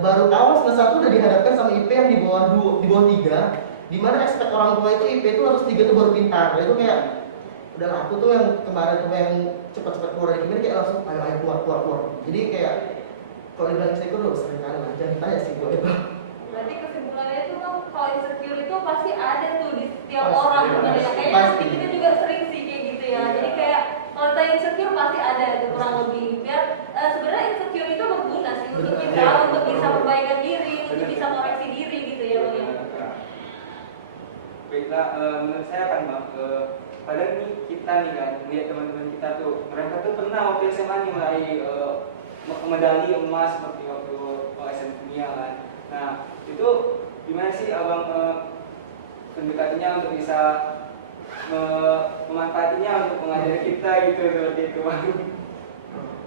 baru awal semester 1 udah dihadapkan sama IP yang di bawah 3, di mana expect orang tua itu IP itu harus 3 itu baru pintar. Itu kayak udah aku tuh yang kemarin yang cepat-cepat keluar dari kimia kayak langsung ayo keluar. Jadi kayak kalau dibilang insecure udah sering kali lah, jangan tanya sih gue itu. Berarti kesimpulannya itu kan kalau insecure itu pasti ada tuh di setiap Pasti, orang pasti. sebenarnya. Kayaknya Pasti. kita juga sering sih kayak gitu ya. Jadi kayak kalau kita insecure pasti ada itu kurang lebih. Biar sebenarnya insecure itu berguna sih untuk kita, Iya. untuk bisa perbaikan diri, untuk bisa koreksi diri gitu ya bang. Baiklah, menurut saya kan bang, padahal nih kita nih kan melihat teman-teman kita tuh, mereka tuh pernah waktu SMA nih meraih medali emas seperti waktu SM dunia kan. Nah itu gimana sih abang pendekatannya untuk bisa memanfaatinya untuk mengajari kita gitu seperti itu bang?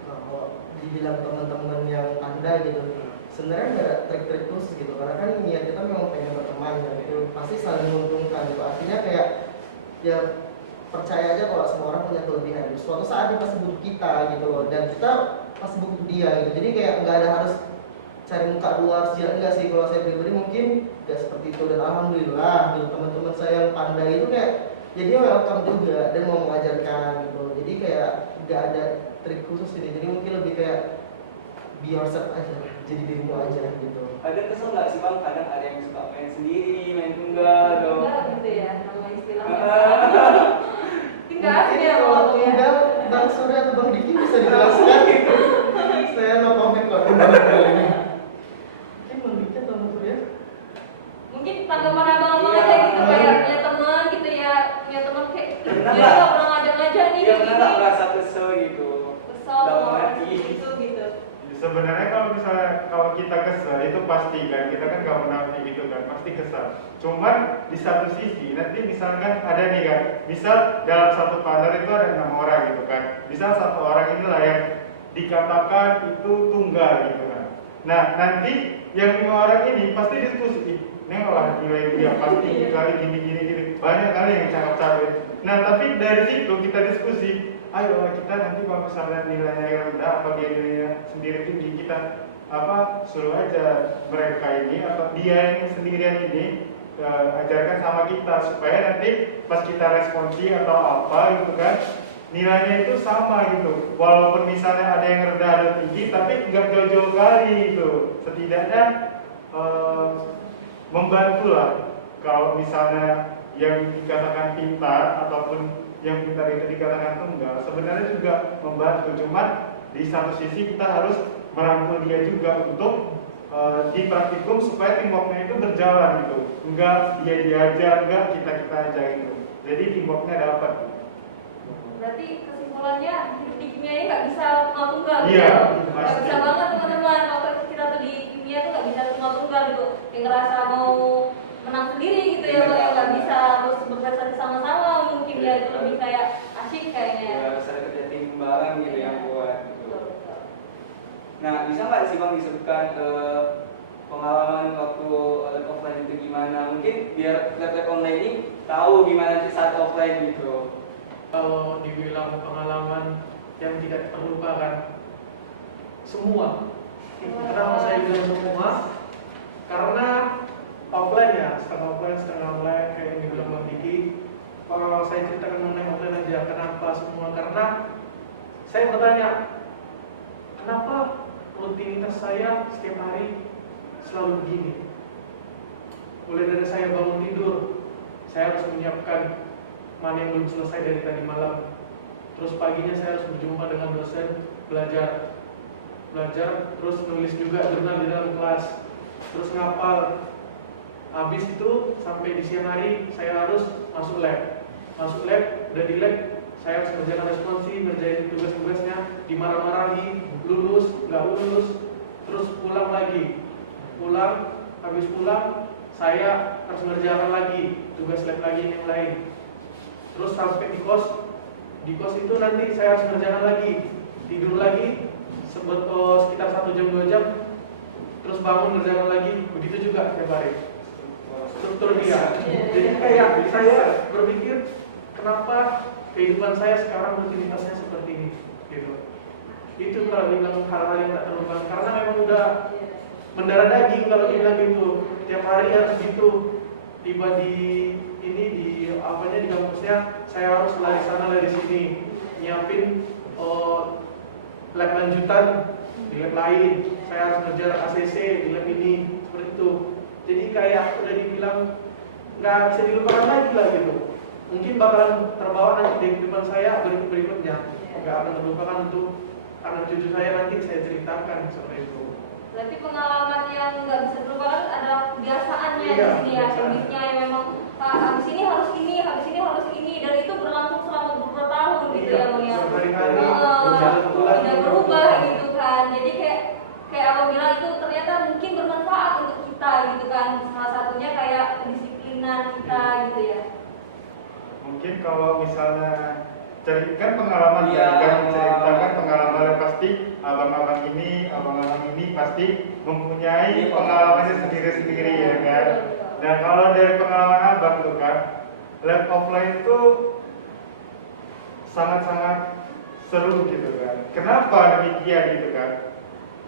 Kalau dibilang teman-teman yang pandai gitu, sebenarnya nggak ada trik-trik khusus gitu, karena kan niat kita memang pengen berteman ya, gitu pasti saling menguntungkan gitu. Artinya kayak ya percaya aja kalau semua orang punya kelebihan, suatu saat dia pasti butuh kita gitu loh, dan kita pasti butuh dia gitu. Jadi kayak nggak ada harus cari muka dua harus jalan, enggak sih. Kalau saya pribadi mungkin nggak seperti itu, dan alhamdulillah gitu, teman-teman saya yang pandai itu kayak jadi welcome juga dan mau mengajarkan gitu. Jadi kayak nggak ada trik khusus ini, jadi mungkin lebih kayak be yourself aja, jadi dirimu aja gitu. Kadang kesel nggak sih bang? Kadang ada yang suka main sendiri, main tunggal dong. Enggak gitu ya, nama istilahnya. Enggak asli ya Kalau kalau ya. tunggal, Bang Surya atau Bang Diki bisa dijelaskan? Saya no comment kok. Mungkin Bang Diki atau Bang Surya? Mungkin tanggapan abang-abang Iya. aja gitu, kayak punya teman gitu ya, punya teman kayak Pernah dia nggak? nggak pernah ngajak-ngajak nih Iya kayak pernah nggak gini. merasa kesel gitu? Kesel Dalam sama orang hati. itu gitu. Sebenarnya kalau misalnya kalau kita kesel itu pasti kan, kita kan nggak pernah kayak gitu kan, pasti kesel. Cuman di satu sisi nanti misalkan ada nih kan, misal dalam satu partner itu ada 6 orang gitu kan, misal satu orang inilah yang dikatakan itu tunggal gitu kan. Nah nanti yang 5 orang ini pasti diskusi, "Ih, nengoklah nilai dia pasti kali gini, banyak kali yang cakap-cakap. Nah tapi dari situ kita diskusi, ayo kita nanti kalau misalnya nilainya yang rendah apa dia nilainya sendiri tinggi, kita suruh aja mereka ini atau dia yang sendirian ini ajarkan sama kita supaya nanti pas kita responsi atau apa gitu kan nilainya itu sama gitu, walaupun misalnya ada yang rendah ada tinggi tapi nggak jauh-jauh kali gitu, setidaknya membantu lah. Kalau misalnya yang dikatakan pintar ataupun yang pintar itu dikatakan tunggal, sebenarnya juga membantu. Cuman di satu sisi kita harus merangkul dia juga untuk di praktikum supaya teamworknya itu berjalan gitu. Enggak dia aja, enggak kita aja gitu. Jadi teamworknya dapat. Berarti kesimpulannya di kimia ini nggak bisa tunggal-tunggal Iya, gitu. Nggak pasti. bisa banget teman-teman, waktu kita tuh di kimia tuh nggak bisa tunggal-tunggal gitu. Yang ngerasa mau menang sendiri gitu ya, Bang, ya nggak bisa harus berprestasi sama-sama. Mungkin ya itu lebih kayak asyik kayaknya. Ya harus ada kerja tim bareng gitu yang buat. Betul, betul. Nah bisa nggak sih bang disebutkan pengalaman waktu lab offline itu gimana? Mungkin biar lab online ini tahu gimana sih saat offline gitu. Kalau dibilang pengalaman yang tidak terlupakan, semua. Kenapa saya bilang semua? Karena offline ya, setengah offline, setengah online kayak yang dibilang Bang Diki. Kalau saya ceritakan mengenai offline aja, kenapa semua? Karena saya bertanya, kenapa rutinitas saya setiap hari selalu begini? Mulai dari saya bangun tidur, saya harus menyiapkan mana yang belum selesai dari tadi malam. Terus paginya saya harus berjumpa dengan dosen, belajar, terus nulis juga jurnal di dalam kelas, terus ngapal. Habis itu sampai di siang hari saya harus masuk lab, udah di lab saya harus kerjakan responsi, ngerjain tugas-tugasnya, dimarah-marahi, lulus, nggak lulus, terus pulang lagi, habis pulang saya harus ngerjakan lagi tugas lab lagi yang lain. Terus sampai di kos itu nanti saya harus ngerjakan lagi, tidur lagi sekitar 1 jam 2 jam, terus bangun ngerjakan lagi, begitu juga tiap hari. Struktur dia. Jadi kayak saya berpikir kenapa kehidupan saya sekarang rutinitasnya seperti ini, gitu. Itu kalau dibilang hal-hal yang tak terlupakan, karena memang udah mendarah daging kalau dibilang gitu. Tiap hari harus gitu. Tiba di ini di kampusnya saya harus lari sana lari sini, nyiapin lab lanjutan di lab lain, saya harus ngejar ACC di lab ini, seperti itu. Jadi kayak udah dibilang nggak bisa dilupakan lagi lah gitu. Mungkin bakalan terbawa nanti di kehidupan saya berikutnya, nggak akan terlupakan untuk anak cucu saya nanti saya ceritakan seperti itu. Berarti pengalaman yang nggak bisa terlupakan adalah kebiasaannya Iya, di sini ya, kebiasaan. habisnya yang memang habis ini harus ini, habis ini harus ini, dan itu berlangsung selama beberapa tahun gitu ya, Bang ya. Hari-hari berjalan bulan Tidak berubah gitu kan. Jadi kayak abang bilang itu ternyata mungkin bermanfaat untuk kita gitu kan. Salah satunya kayak kedisiplinan kita gitu ya. Mungkin kalau misalnya ceritakan pengalaman Iya, kan pengalaman. ceritakan pengalaman pasti abang-abang ini pasti mempunyai pengalamannya sendiri-sendiri ya kan. Nah kalau dari pengalaman abang tuh kan, lab offline itu sangat-sangat seru gitu kan. Kenapa demikian gitu kan?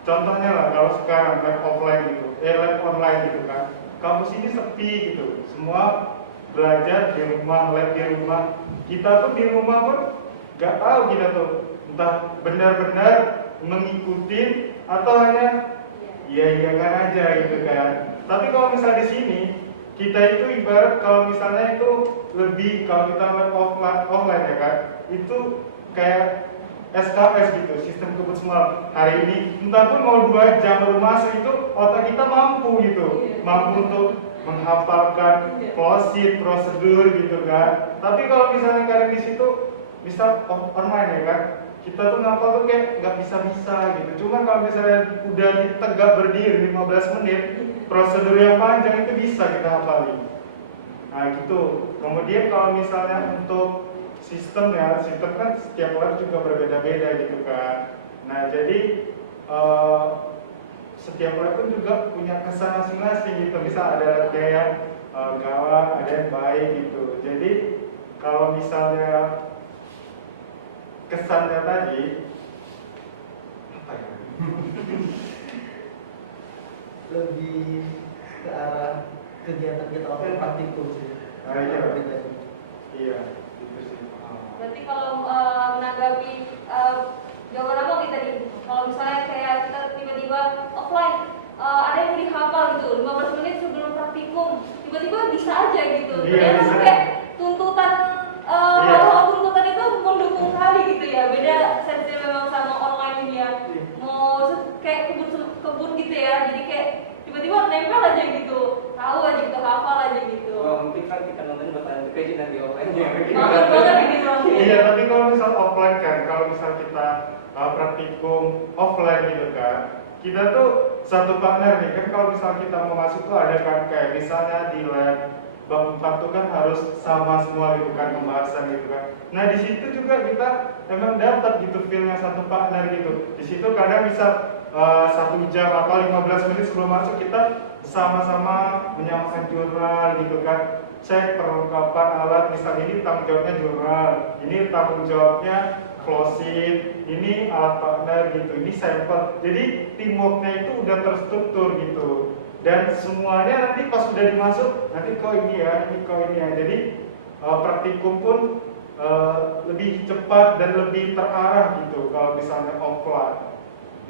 Contohnya lah kalau sekarang lab offline gitu, lab online gitu kan, kampus ini sepi gitu, semua belajar di rumah, lab di rumah. Kita pun di rumah pun nggak tahu kita tuh entah benar-benar mengikuti atau hanya iya-iyakan aja gitu kan. Tapi kalau misalnya di sini kita itu ibarat kalau misalnya itu lebih kalau kita lab offline ya kan, itu kayak SKS gitu, sistem kebut semua. Hari ini entah pun mau 2 jam baru masuk itu otak kita mampu gitu, mampu untuk menghafalkan closing prosedur gitu kan. Tapi kalau misalnya kalian di situ misal online ya kan, kita tuh ngapal tuh kayak nggak bisa-bisa gitu. Cuma kalau misalnya udah ditegak berdiri 15 menit, prosedur yang panjang itu bisa kita hafalin. Nah gitu. Kemudian kalau misalnya untuk sistem ya, sistem kan setiap lab juga berbeda-beda gitu kan. Nah jadi setiap lab pun juga punya kesan masing-masing gitu. Bisa ada labnya yang galak, ada yang baik gitu. Jadi kalau misalnya kesannya tadi apa ya? Lebih ke arah kegiatan kita waktu praktikum sih. Iya. Bedanya. Iya, itu sih. Berarti kalau menanggapi jawaban abang kita nih, kalau misalnya kayak kita tiba-tiba offline, ada yang dihafal gitu 15 menit sebelum praktikum, tiba-tiba bisa aja gitu. Iya, Ternyata bisa. sampai tuntutan Iya. hal tuntutan itu mendukung sekali gitu ya. Beda sensi memang sama online ini ya. Mau kayak kebut gitu ya. Jadi kayak tiba-tiba nempel aja gitu, tahu aja gitu, hafal aja gitu. Mungkin kan kita nonton bakalan kerajinan di online-nya. Banget banget ini bang. Iya, tapi kalau misal offline kan, kalau misal kita praktikum offline gitu kan, kita tuh satu partner nih kan. Kalau misal kita mau masuk tuh ada kan kayak misalnya di lab bab 4 tuh kan harus sama semua gitu kan pembahasan gitu kan. Nah di situ juga kita emang dapat gitu feelnya satu partner gitu. Di situ kadang bisa 1 jam atau 15 menit sebelum masuk kita sama-sama menyamakan jurnal gitu kan, cek perlengkapan alat, misalnya ini tanggung jawabnya jurnal, ini tanggung jawabnya closing, ini alat partner gitu, ini sampel. Jadi teamworknya itu udah terstruktur gitu, dan semuanya nanti pas udah dimasuk nanti kok ini ya, ini kok ini ya. Jadi praktikum pun lebih cepat dan lebih terarah gitu kalau misalnya offline.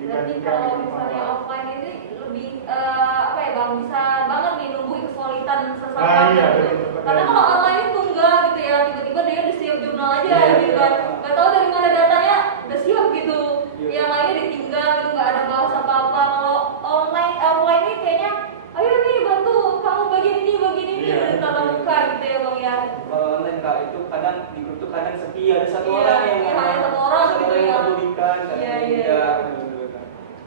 Berarti kalau misalnya offline ini lebih apa ya bang, bisa banget nih nungguin kesulitan sesama iya, gitu. betul. Karena kalau online itu enggak gitu ya, tiba-tiba dia udah siap jurnal aja Iya, gitu iya. kan. Gak tahu dari mana datanya udah siap gitu. Iya. Yang lainnya ditinggal gitu, nggak ada bahas apa-apa. Kalau offline ini kayaknya, ayo nih bantu kamu bagian ini Iya, udah tatap muka gitu ya bang ya. Kalau online kak itu kadang di grup tuh kadang sepi, ada satu Iya, orang yang iya, ada satu orang gitu yang ya. mempedulikan, kadang Iya, iya, tidak. iya.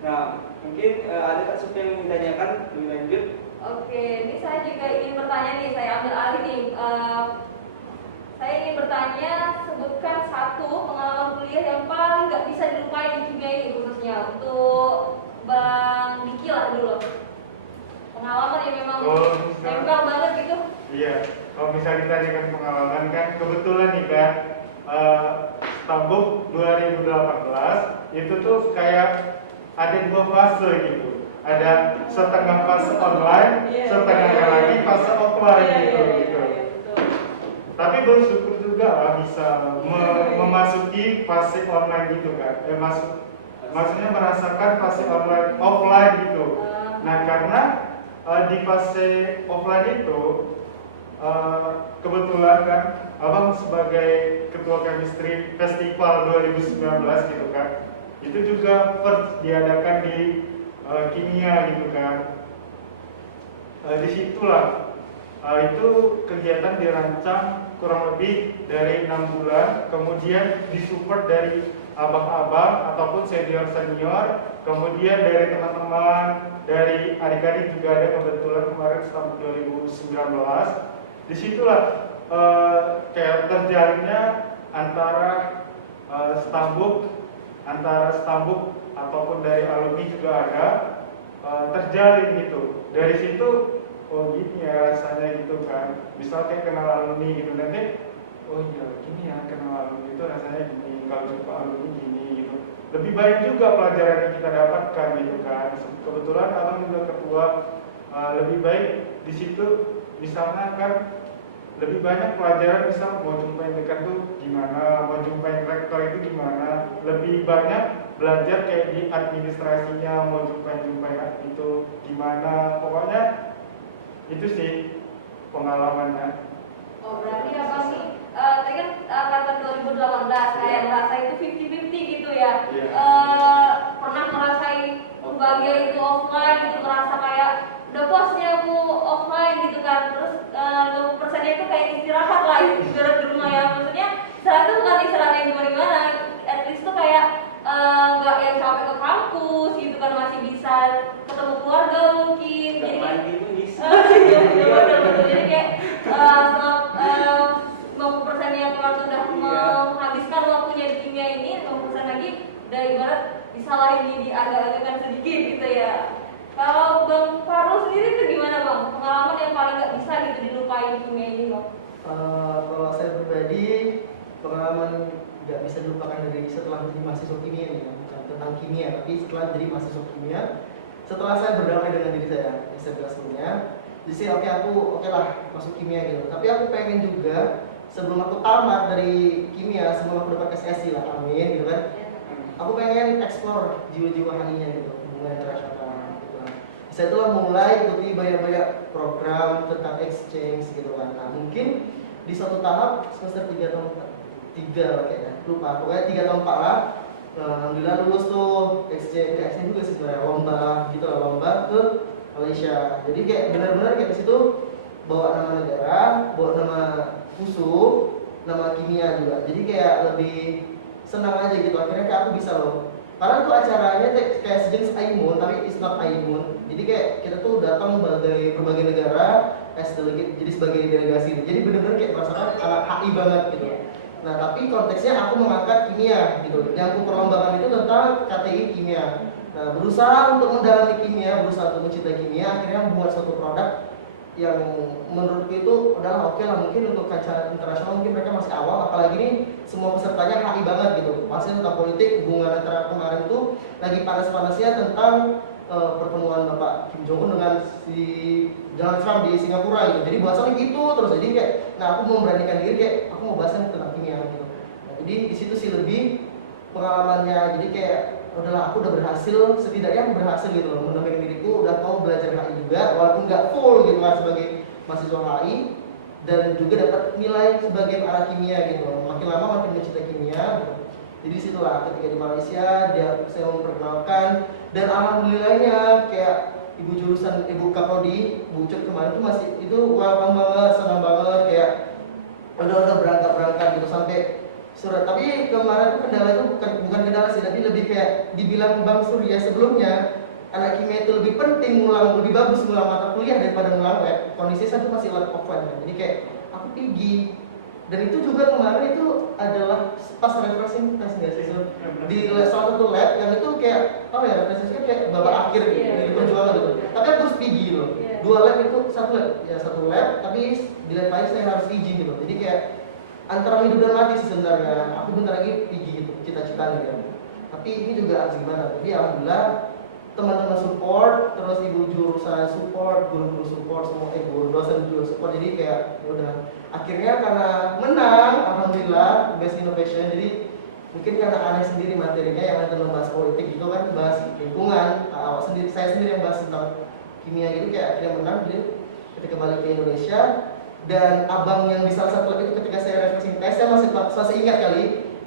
Nah mungkin ada kak Supi yang ingin ditanyakan lebih lanjut. Oke, ini saya juga ingin bertanya nih, saya ambil alih nih. Saya ingin bertanya, sebutkan satu pengalaman kuliah yang paling nggak bisa dilupain di kimia ini khususnya untuk Bang Diki lah dulu. Pengalaman yang memang nempel banget gitu. Iya, kalau misalnya ditanyakan pengalaman kan kebetulan nih kan Stambuk 2018 itu tuh kayak ada 2 fase gitu. Ada setengah fase online, setengahnya lagi fase offline gitu. Tapi bersyukur juga lah bisa memasuki fase online gitu kan. Maksudnya merasakan fase online offline gitu. Nah karena di fase offline itu kebetulan kan abang sebagai ketua chemistry festival 2019 gitu kan, itu juga first diadakan di kimia gitu kan. Disitulah itu kegiatan dirancang kurang lebih dari 6 bulan, kemudian disupport dari abang-abang ataupun senior-senior, kemudian dari teman-teman, dari adik-adik juga ada kebetulan kemarin tahun 2019. Disitulah kayak terjalinnya antara Stambuk ataupun dari alumni juga ada, terjalin gitu. Dari situ oh gini ya rasanya gitu kan. Misal kayak kenal alumni gitu nanti oh iya gini ya kenal alumni itu rasanya gini, kalau jumpa alumni gini gitu. Lebih banyak juga pelajaran yang kita dapatkan gitu kan. Kebetulan abang juga ketua, lebih baik di situ misalnya kan lebih banyak pelajaran, misal mau jumpain dekan tuh gimana, mau jumpain rektor itu gimana, lebih banyak belajar kayak di administrasinya, mau jumpain itu gimana, pokoknya itu sih pengalamannya. Oh berarti abang nih, tadi kan angkatan 2018 kayak ngerasa itu 50-50 gitu ya. Iya. Pernah ngerasain berbagai itu offline gitu, ngerasa kayak udah puasnya aku offline gitu kan, terus 50% itu kayak istirahat lah, istirahat di rumah ya. Maksudnya istirahat itu bukan istirahat yang gimana-gimana, at least tuh kayak nggak yang sampai ke kampus gitu kan, masih bisa ketemu keluarga mungkin. Nggak Jadi main gitu bisa. iya, betul. Jadi kayak 50% yang keluar sudah menghabiskan waktunya di kimia ini, 50% lagi udah ibarat disalahin diagak-agakkan sedikit gitu ya. Kalau Bang Farul sendiri itu gimana Bang? Pengalaman yang paling nggak bisa gitu dilupain kimia ini Bang? Kalau saya pribadi, pengalaman nggak bisa dilupakan dari setelah menjadi mahasiswa kimia nih, bukan tentang kimia, tapi setelah jadi mahasiswa kimia, setelah saya berdamai dengan diri saya, yang saya bilang sebelumnya, jadi saya oke lah masuk kimia gitu. Tapi aku pengen juga sebelum aku tamat dari kimia, sebelum aku dapat SSI lah, amin gitu kan, aku pengen explore jiwa-jiwa haninya gitu, hubungan internasional gitu kan. Saya itulah mulai ikuti banyak-banyak program tentang exchange gitu kan. Nah mungkin di suatu tahap semester 3 tahun 3 kayaknya, lupa, pokoknya 3 tahun 4 lah. Alhamdulillah lulus tuh exchange juga sih sebenarnya, lomba gitu lah, lomba ke Malaysia. Jadi kayak benar-benar kayak di situ bawa nama negara, bawa nama FUSU, nama kimia juga. Jadi kayak lebih senang aja gitu. Akhirnya kayak aku bisa loh. Karena itu acaranya kayak sejenis Aimun, tapi it's not Aimun. Jadi kayak kita tuh datang berbagai negara as delegate, jadi sebagai delegasi. Jadi benar-benar kayak merasakan anak HI banget gitu. Nah tapi konteksnya aku mengangkat kimia gitu. Yang aku perlombakan itu tentang KTI kimia. Nah berusaha untuk mendalami kimia, berusaha untuk mencintai kimia, akhirnya membuat suatu produk yang menurutku itu adalah oke lah. Mungkin untuk kancah internasional mungkin mereka masih awal, apalagi ini semua pesertanya HI banget gitu. Masih tentang politik, hubungan antara kemarin itu lagi panas-panasnya tentang pertemuan Bapak Kim Jong Un dengan si Donald Trump di Singapura gitu. Jadi bahasannya gitu terus, jadi kayak, nah aku mau memberanikan diri kayak aku mau bahasnya tentang kimia gitu. Nah, jadi di situ sih lebih pengalamannya. Jadi kayak udahlah aku udah berhasil, setidaknya berhasil gitu loh, menambahkan diriku udah mau belajar HI juga walaupun nggak full gitu kan sebagai mahasiswa HI, dan juga dapat nilai sebagai anak kimia gitu. Makin lama makin mencintai kimia gitu. Jadi disitulah ketika di Malaysia saya memperkenalkan, dan alhamdulillahnya kayak ibu jurusan, ibu Kaprodi, Bu Ucup kemarin tuh masih itu welcome banget, senang banget, kayak udah berangkat gitu sampai surat. Tapi kemarin tuh kendala itu bukan kendala sih, tapi lebih kayak dibilang Bang Surya sebelumnya anak kimia itu lebih penting lebih bagus ngulang mata kuliah daripada ngulang lab. Kondisi saya tuh masih lab offline kan. Jadi kayak aku pergi, dan itu juga kemarin itu adalah pas refreshing test nggak sih, di salah satu lab yang itu kayak refreshing kayak babak akhir dari perjuangan gitu. Tapi aku harus pergi loh. 2 lab itu satu lab, tapi di lab lain saya harus izin gitu. Jadi kayak antara hidup dan mati sih sebenarnya. Aku bentar lagi pergi gitu, cita-citanya gitu. Tapi ini juga harus gimana? Jadi alhamdulillah teman-teman support, terus ibu jurusan support, guru-guru support, semua guru dosen juga support. Jadi kayak ya udah, akhirnya karena menang alhamdulillah best innovation. Jadi mungkin karena aneh sendiri materinya yang nanti membahas politik gitu kan, bahas lingkungan, saya sendiri yang bahas tentang kimia gitu, kayak akhirnya menang. Jadi ketika balik ke Indonesia, dan abang yang di salah satu lab itu ketika saya refreshing test, saya masih ingat kali,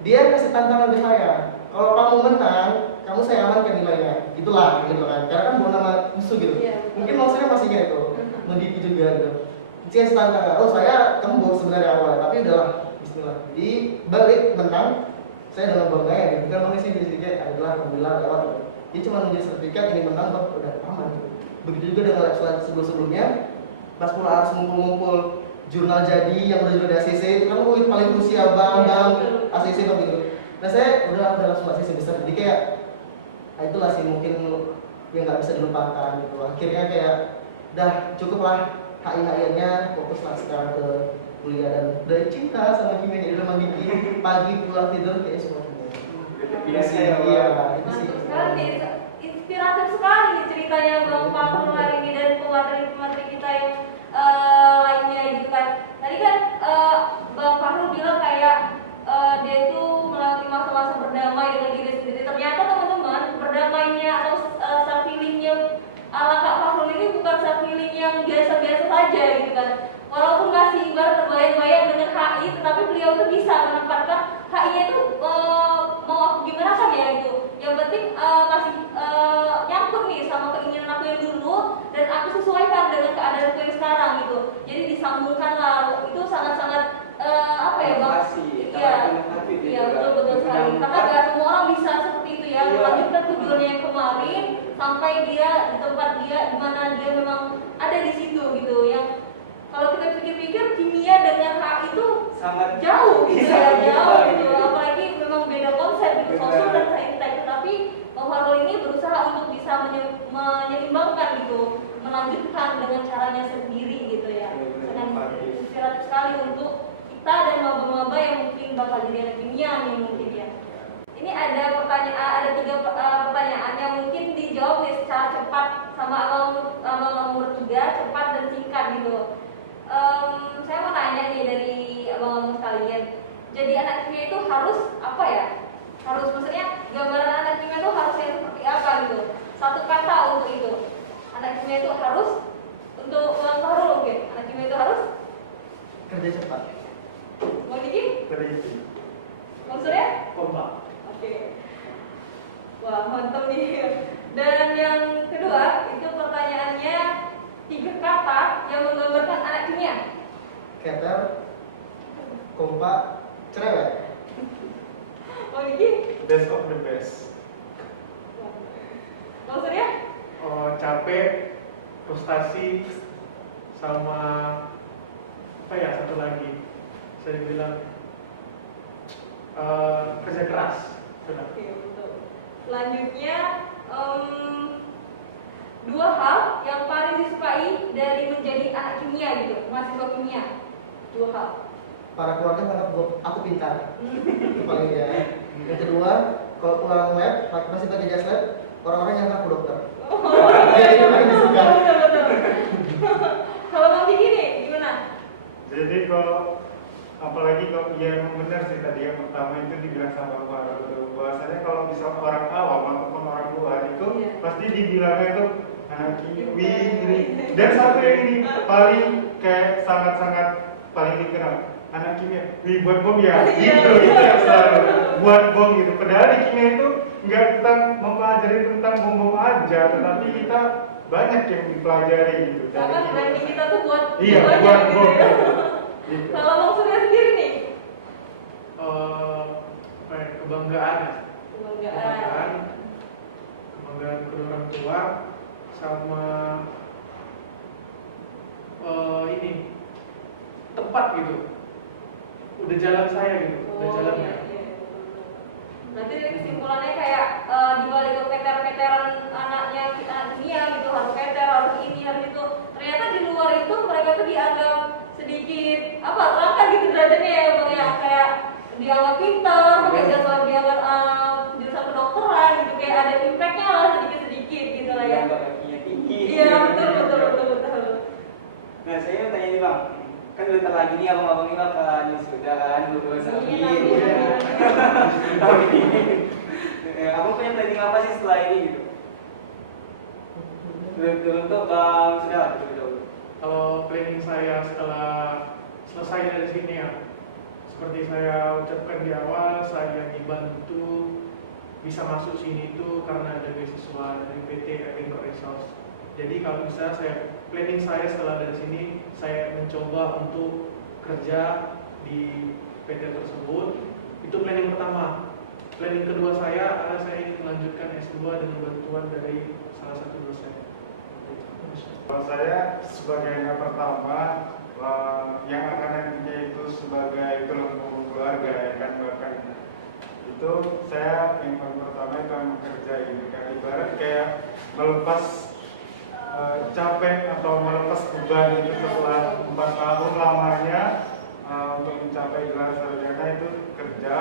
dia kasih tantangan ke saya, kalau kamu menang, kamu saya amankan nilainya, gitulah gitu kan, karena kan bawa nama musuh gitu. Mungkin maksudnya masih ingat itu, mendidik juga gitu. Saya kasih tantangan, kamu bawa sebenarnya awal, tapi udahlah, bismillah. Jadi balik menang, saya dengan bangga ya, gitu kan, manusia sedikit adalah alhamdulillah lewat gitu. Jadi cuma nunjuk sertifikat, ini menang, udah aman gitu. Begitu juga dengan lab sebelum-sebelumnya, pas pula harus ngumpul-ngumpul jurnal jadi yang udah di ACC itu kan paling krusial, bang ACC gitu. Nah saya udah langsung ACC besar, jadi kayak itulah sih mungkin yang nggak bisa dilupakan gitu. Akhirnya kayak udah cukup lah HI-nya, fokuslah sekarang ke kuliah dan udah cinta sama kimia, jadi udah bikin pagi pulang tidur kayak semua kimia. Biasa ya, Iya, itu sih. Mantap sekali, inspiratif sekali ceritanya Bang Fahrul hari ini dan pemateri-pemateri kita yang lainnya gitu kan. Tadi kan Bang Fahrul bilang kayak dia itu melewati masa-masa berdamai dengan diri sendiri. Ternyata teman-teman, berdamainya atau self healingnya ala Kak Fahrul ini bukan self healing yang biasa-biasa saja gitu kan. Walaupun masih ibarat terbayang-bayang dengan HI, tetapi beliau tuh bisa menempatkan HI-nya itu mau aku gimana kan ya itu. Yang penting masih nyangkut nih sama keinginan aku yang dulu dan aku sesuaikan dengan keadaanku yang sekarang gitu. Jadi disambungkan lah, itu sangat-sangat apa ya Bang? Iya betul sekali. Karena nggak semua orang bisa seperti itu ya, melanjutkan tujuannya yang kemarin sampai dia di tempat dia di mana dia memang ada di situ gitu. Yang kalau kita pikir-pikir kimia dengan HI itu sangat jauh gitu sangat ya, jauh jauh, gitu. Apalagi memang beda konsep gitu, sosial dan saintek. Tapi Bang Fahrul ini berusaha untuk bisa menyeimbangkan gitu, melanjutkan dengan caranya sendiri gitu ya. Sangat inspiratif sekali untuk kita dan maba-maba yang mungkin bakal jadi anak kimia nih mungkin ya. Ini ada pertanyaan, ada 3 pertanyaan yang mungkin dijawab nih secara cepat sama abang nomor 3, cepat dan singkat gitu. Saya mau nanya nih dari abang-abang sekalian. Jadi anak kimia itu harus apa ya? Harus maksudnya gambaran anak kimia itu harus yang seperti apa gitu? Satu kata untuk itu. Anak kimia itu harus untuk Bang Fahrul mungkin. Anak kimia itu harus Kerja cepat. mau Diki? Teliti. Maksudnya? Kompak. Oke. Wah, mantap nih. Dan yang kedua, itu pertanyaannya 3 kata yang menggambarkan anak kimia. Keter, kompak, cerewet. Mau Diki? Best of the best. Maksudnya? Capek, frustasi, sama apa ya satu lagi saya bilang kerja keras. Benar. Oke, betul. Selanjutnya 2 hal yang paling disukai dari menjadi anak kimia gitu, mahasiswa kimia. 2 hal. Para keluarga menganggap aku pintar. Itu paling ya. Yang kedua, kalau pulang lab, masih pakai jas lab, orang-orang yang aku dokter. Ya, itu paling disuka. Betul. Kalau Bang Diki nih, gimana? Jadi kalau apalagi kalau yang benar sih tadi yang pertama itu dibilang sama Pak Rodo, bahwasanya kalau misal orang awam ataupun orang luar itu pasti dibilangnya itu anak kiwi ini. Dan satu yang ini paling kayak sangat-sangat paling dikenal anak kimia, wih buat bom ya, gitu itu yang selalu buat bom gitu. Padahal di kimia itu nggak kita mempelajari tentang bom-bom aja, tetapi kita banyak yang dipelajari gitu. Bahkan branding kita tuh buat Iya, banyak buat gitu bom. ya. Gitu. Kalau Bang Surya sendiri nih, Kebanggaan ya. kebanggaan. Kebanggaan kedua orang tua sama ini tepat gitu. Udah jalan saya gitu, udah jalannya. Iya. Berarti dari kesimpulannya kayak dibalik ke peter-peteran anaknya anak kimia gitu, harus peter, harus ini, harus itu. Ternyata di luar itu mereka tuh dianggap sedikit apa terangkat gitu derajatnya ya Bang ya, kayak dianggap pintar, pakai jasa dianggap jurusan kedokteran gitu, kayak ada impactnya lah sedikit-sedikit gitu lah ya. Kakinya tinggi. Iya betul. Nah saya mau tanya nih Bang, kan bentar lagi nih abang-abang ini akan wisuda kan, lulus lagi. Iya. Tahun ini. Abang punya planning apa sih setelah ini gitu? Untuk Bang sudah dulu. Kalau planning saya setelah selesai dari sini ya, seperti saya ucapkan di awal, saya dibantu bisa masuk sini itu karena ada beasiswa dari PT Inco Resource. Jadi kalau bisa planning saya setelah dari sini, saya mencoba untuk kerja di PT tersebut. Itu planning pertama. Planning kedua saya adalah saya ingin melanjutkan S2 dengan bantuan dari salah satu dosen. Kalau saya sebagai yang pertama yang akan nantinya itu sebagai tulang punggung keluarga ya kan, bahkan itu saya yang paling pertama itu akan bekerja ini kan, ibarat kayak kalau melepas capek atau melepas beban itu setelah 4 tahun lamanya untuk mencapai gelar sarjana itu kerja.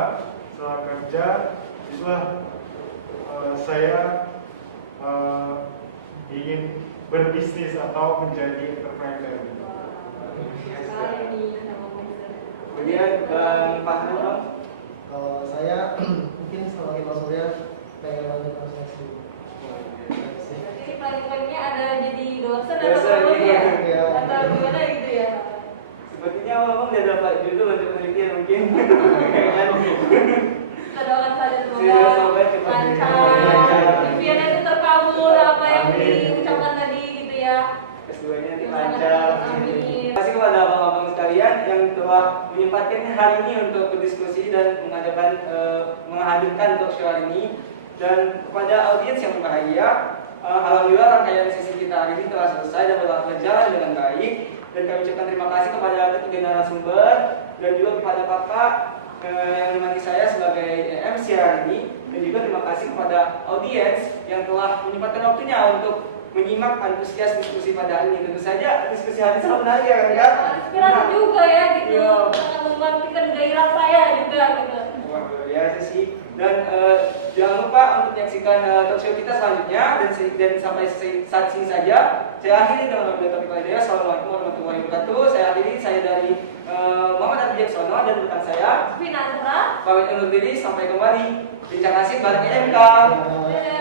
Setelah kerja itulah saya ingin berbisnis atau menjadi entrepreneur. Sekali nih sama Mister. Kemudian Bang Fahmi dong. Kalau saya mungkin sebagai Mas Surya pengen lanjut S2. Jadi planning-planningnya ada jadi dosen atau Dosen, apa iya. ya? Atau gimana gitu ya? Sepertinya Abang udah dapat judul untuk penelitian mungkin. Kan? Kita doakan saja Semoga semoga cepat lancar, impiannya itu terkabul apa yang diucapkan tadi gitu ya. S2-nya nanti lancar. Amin. Terima kasih kepada abang-abang sekalian yang telah menyempatkan hari ini untuk berdiskusi dan menghadirkan talk show hari ini. Dan kepada audiens yang berbahagia, alhamdulillah rangkaian sesi kita hari ini telah selesai dan berjalan dengan baik. Dan kami ucapkan terima kasih kepada ketiga narasumber dan juga kepada kakak yang menemani saya sebagai MC hari ini. Dan juga terima kasih kepada audiens yang telah menyempatkan waktunya untuk menyimak antusias diskusi pada hari ini. Tentu saja diskusi hari ini sangat menarik ya kan Kak? Inspirasi juga ya gitu, Iya. sangat membangkitkan gairah saya juga gitu. Wah, luar biasa sih. Dan jangan lupa untuk menyaksikan talk show kita selanjutnya dan sampai saat ini saja. Saya akhiri dengan wabillahi taufiq wal hidayah. Assalamualaikum warahmatullahi wabarakatuh. Saya akhiri, saya dari Muhammad Adi Jacksono dan rekan saya Vina Azra. pamit undur diri, sampai kembali. Bincang asik bareng MK. Dadah.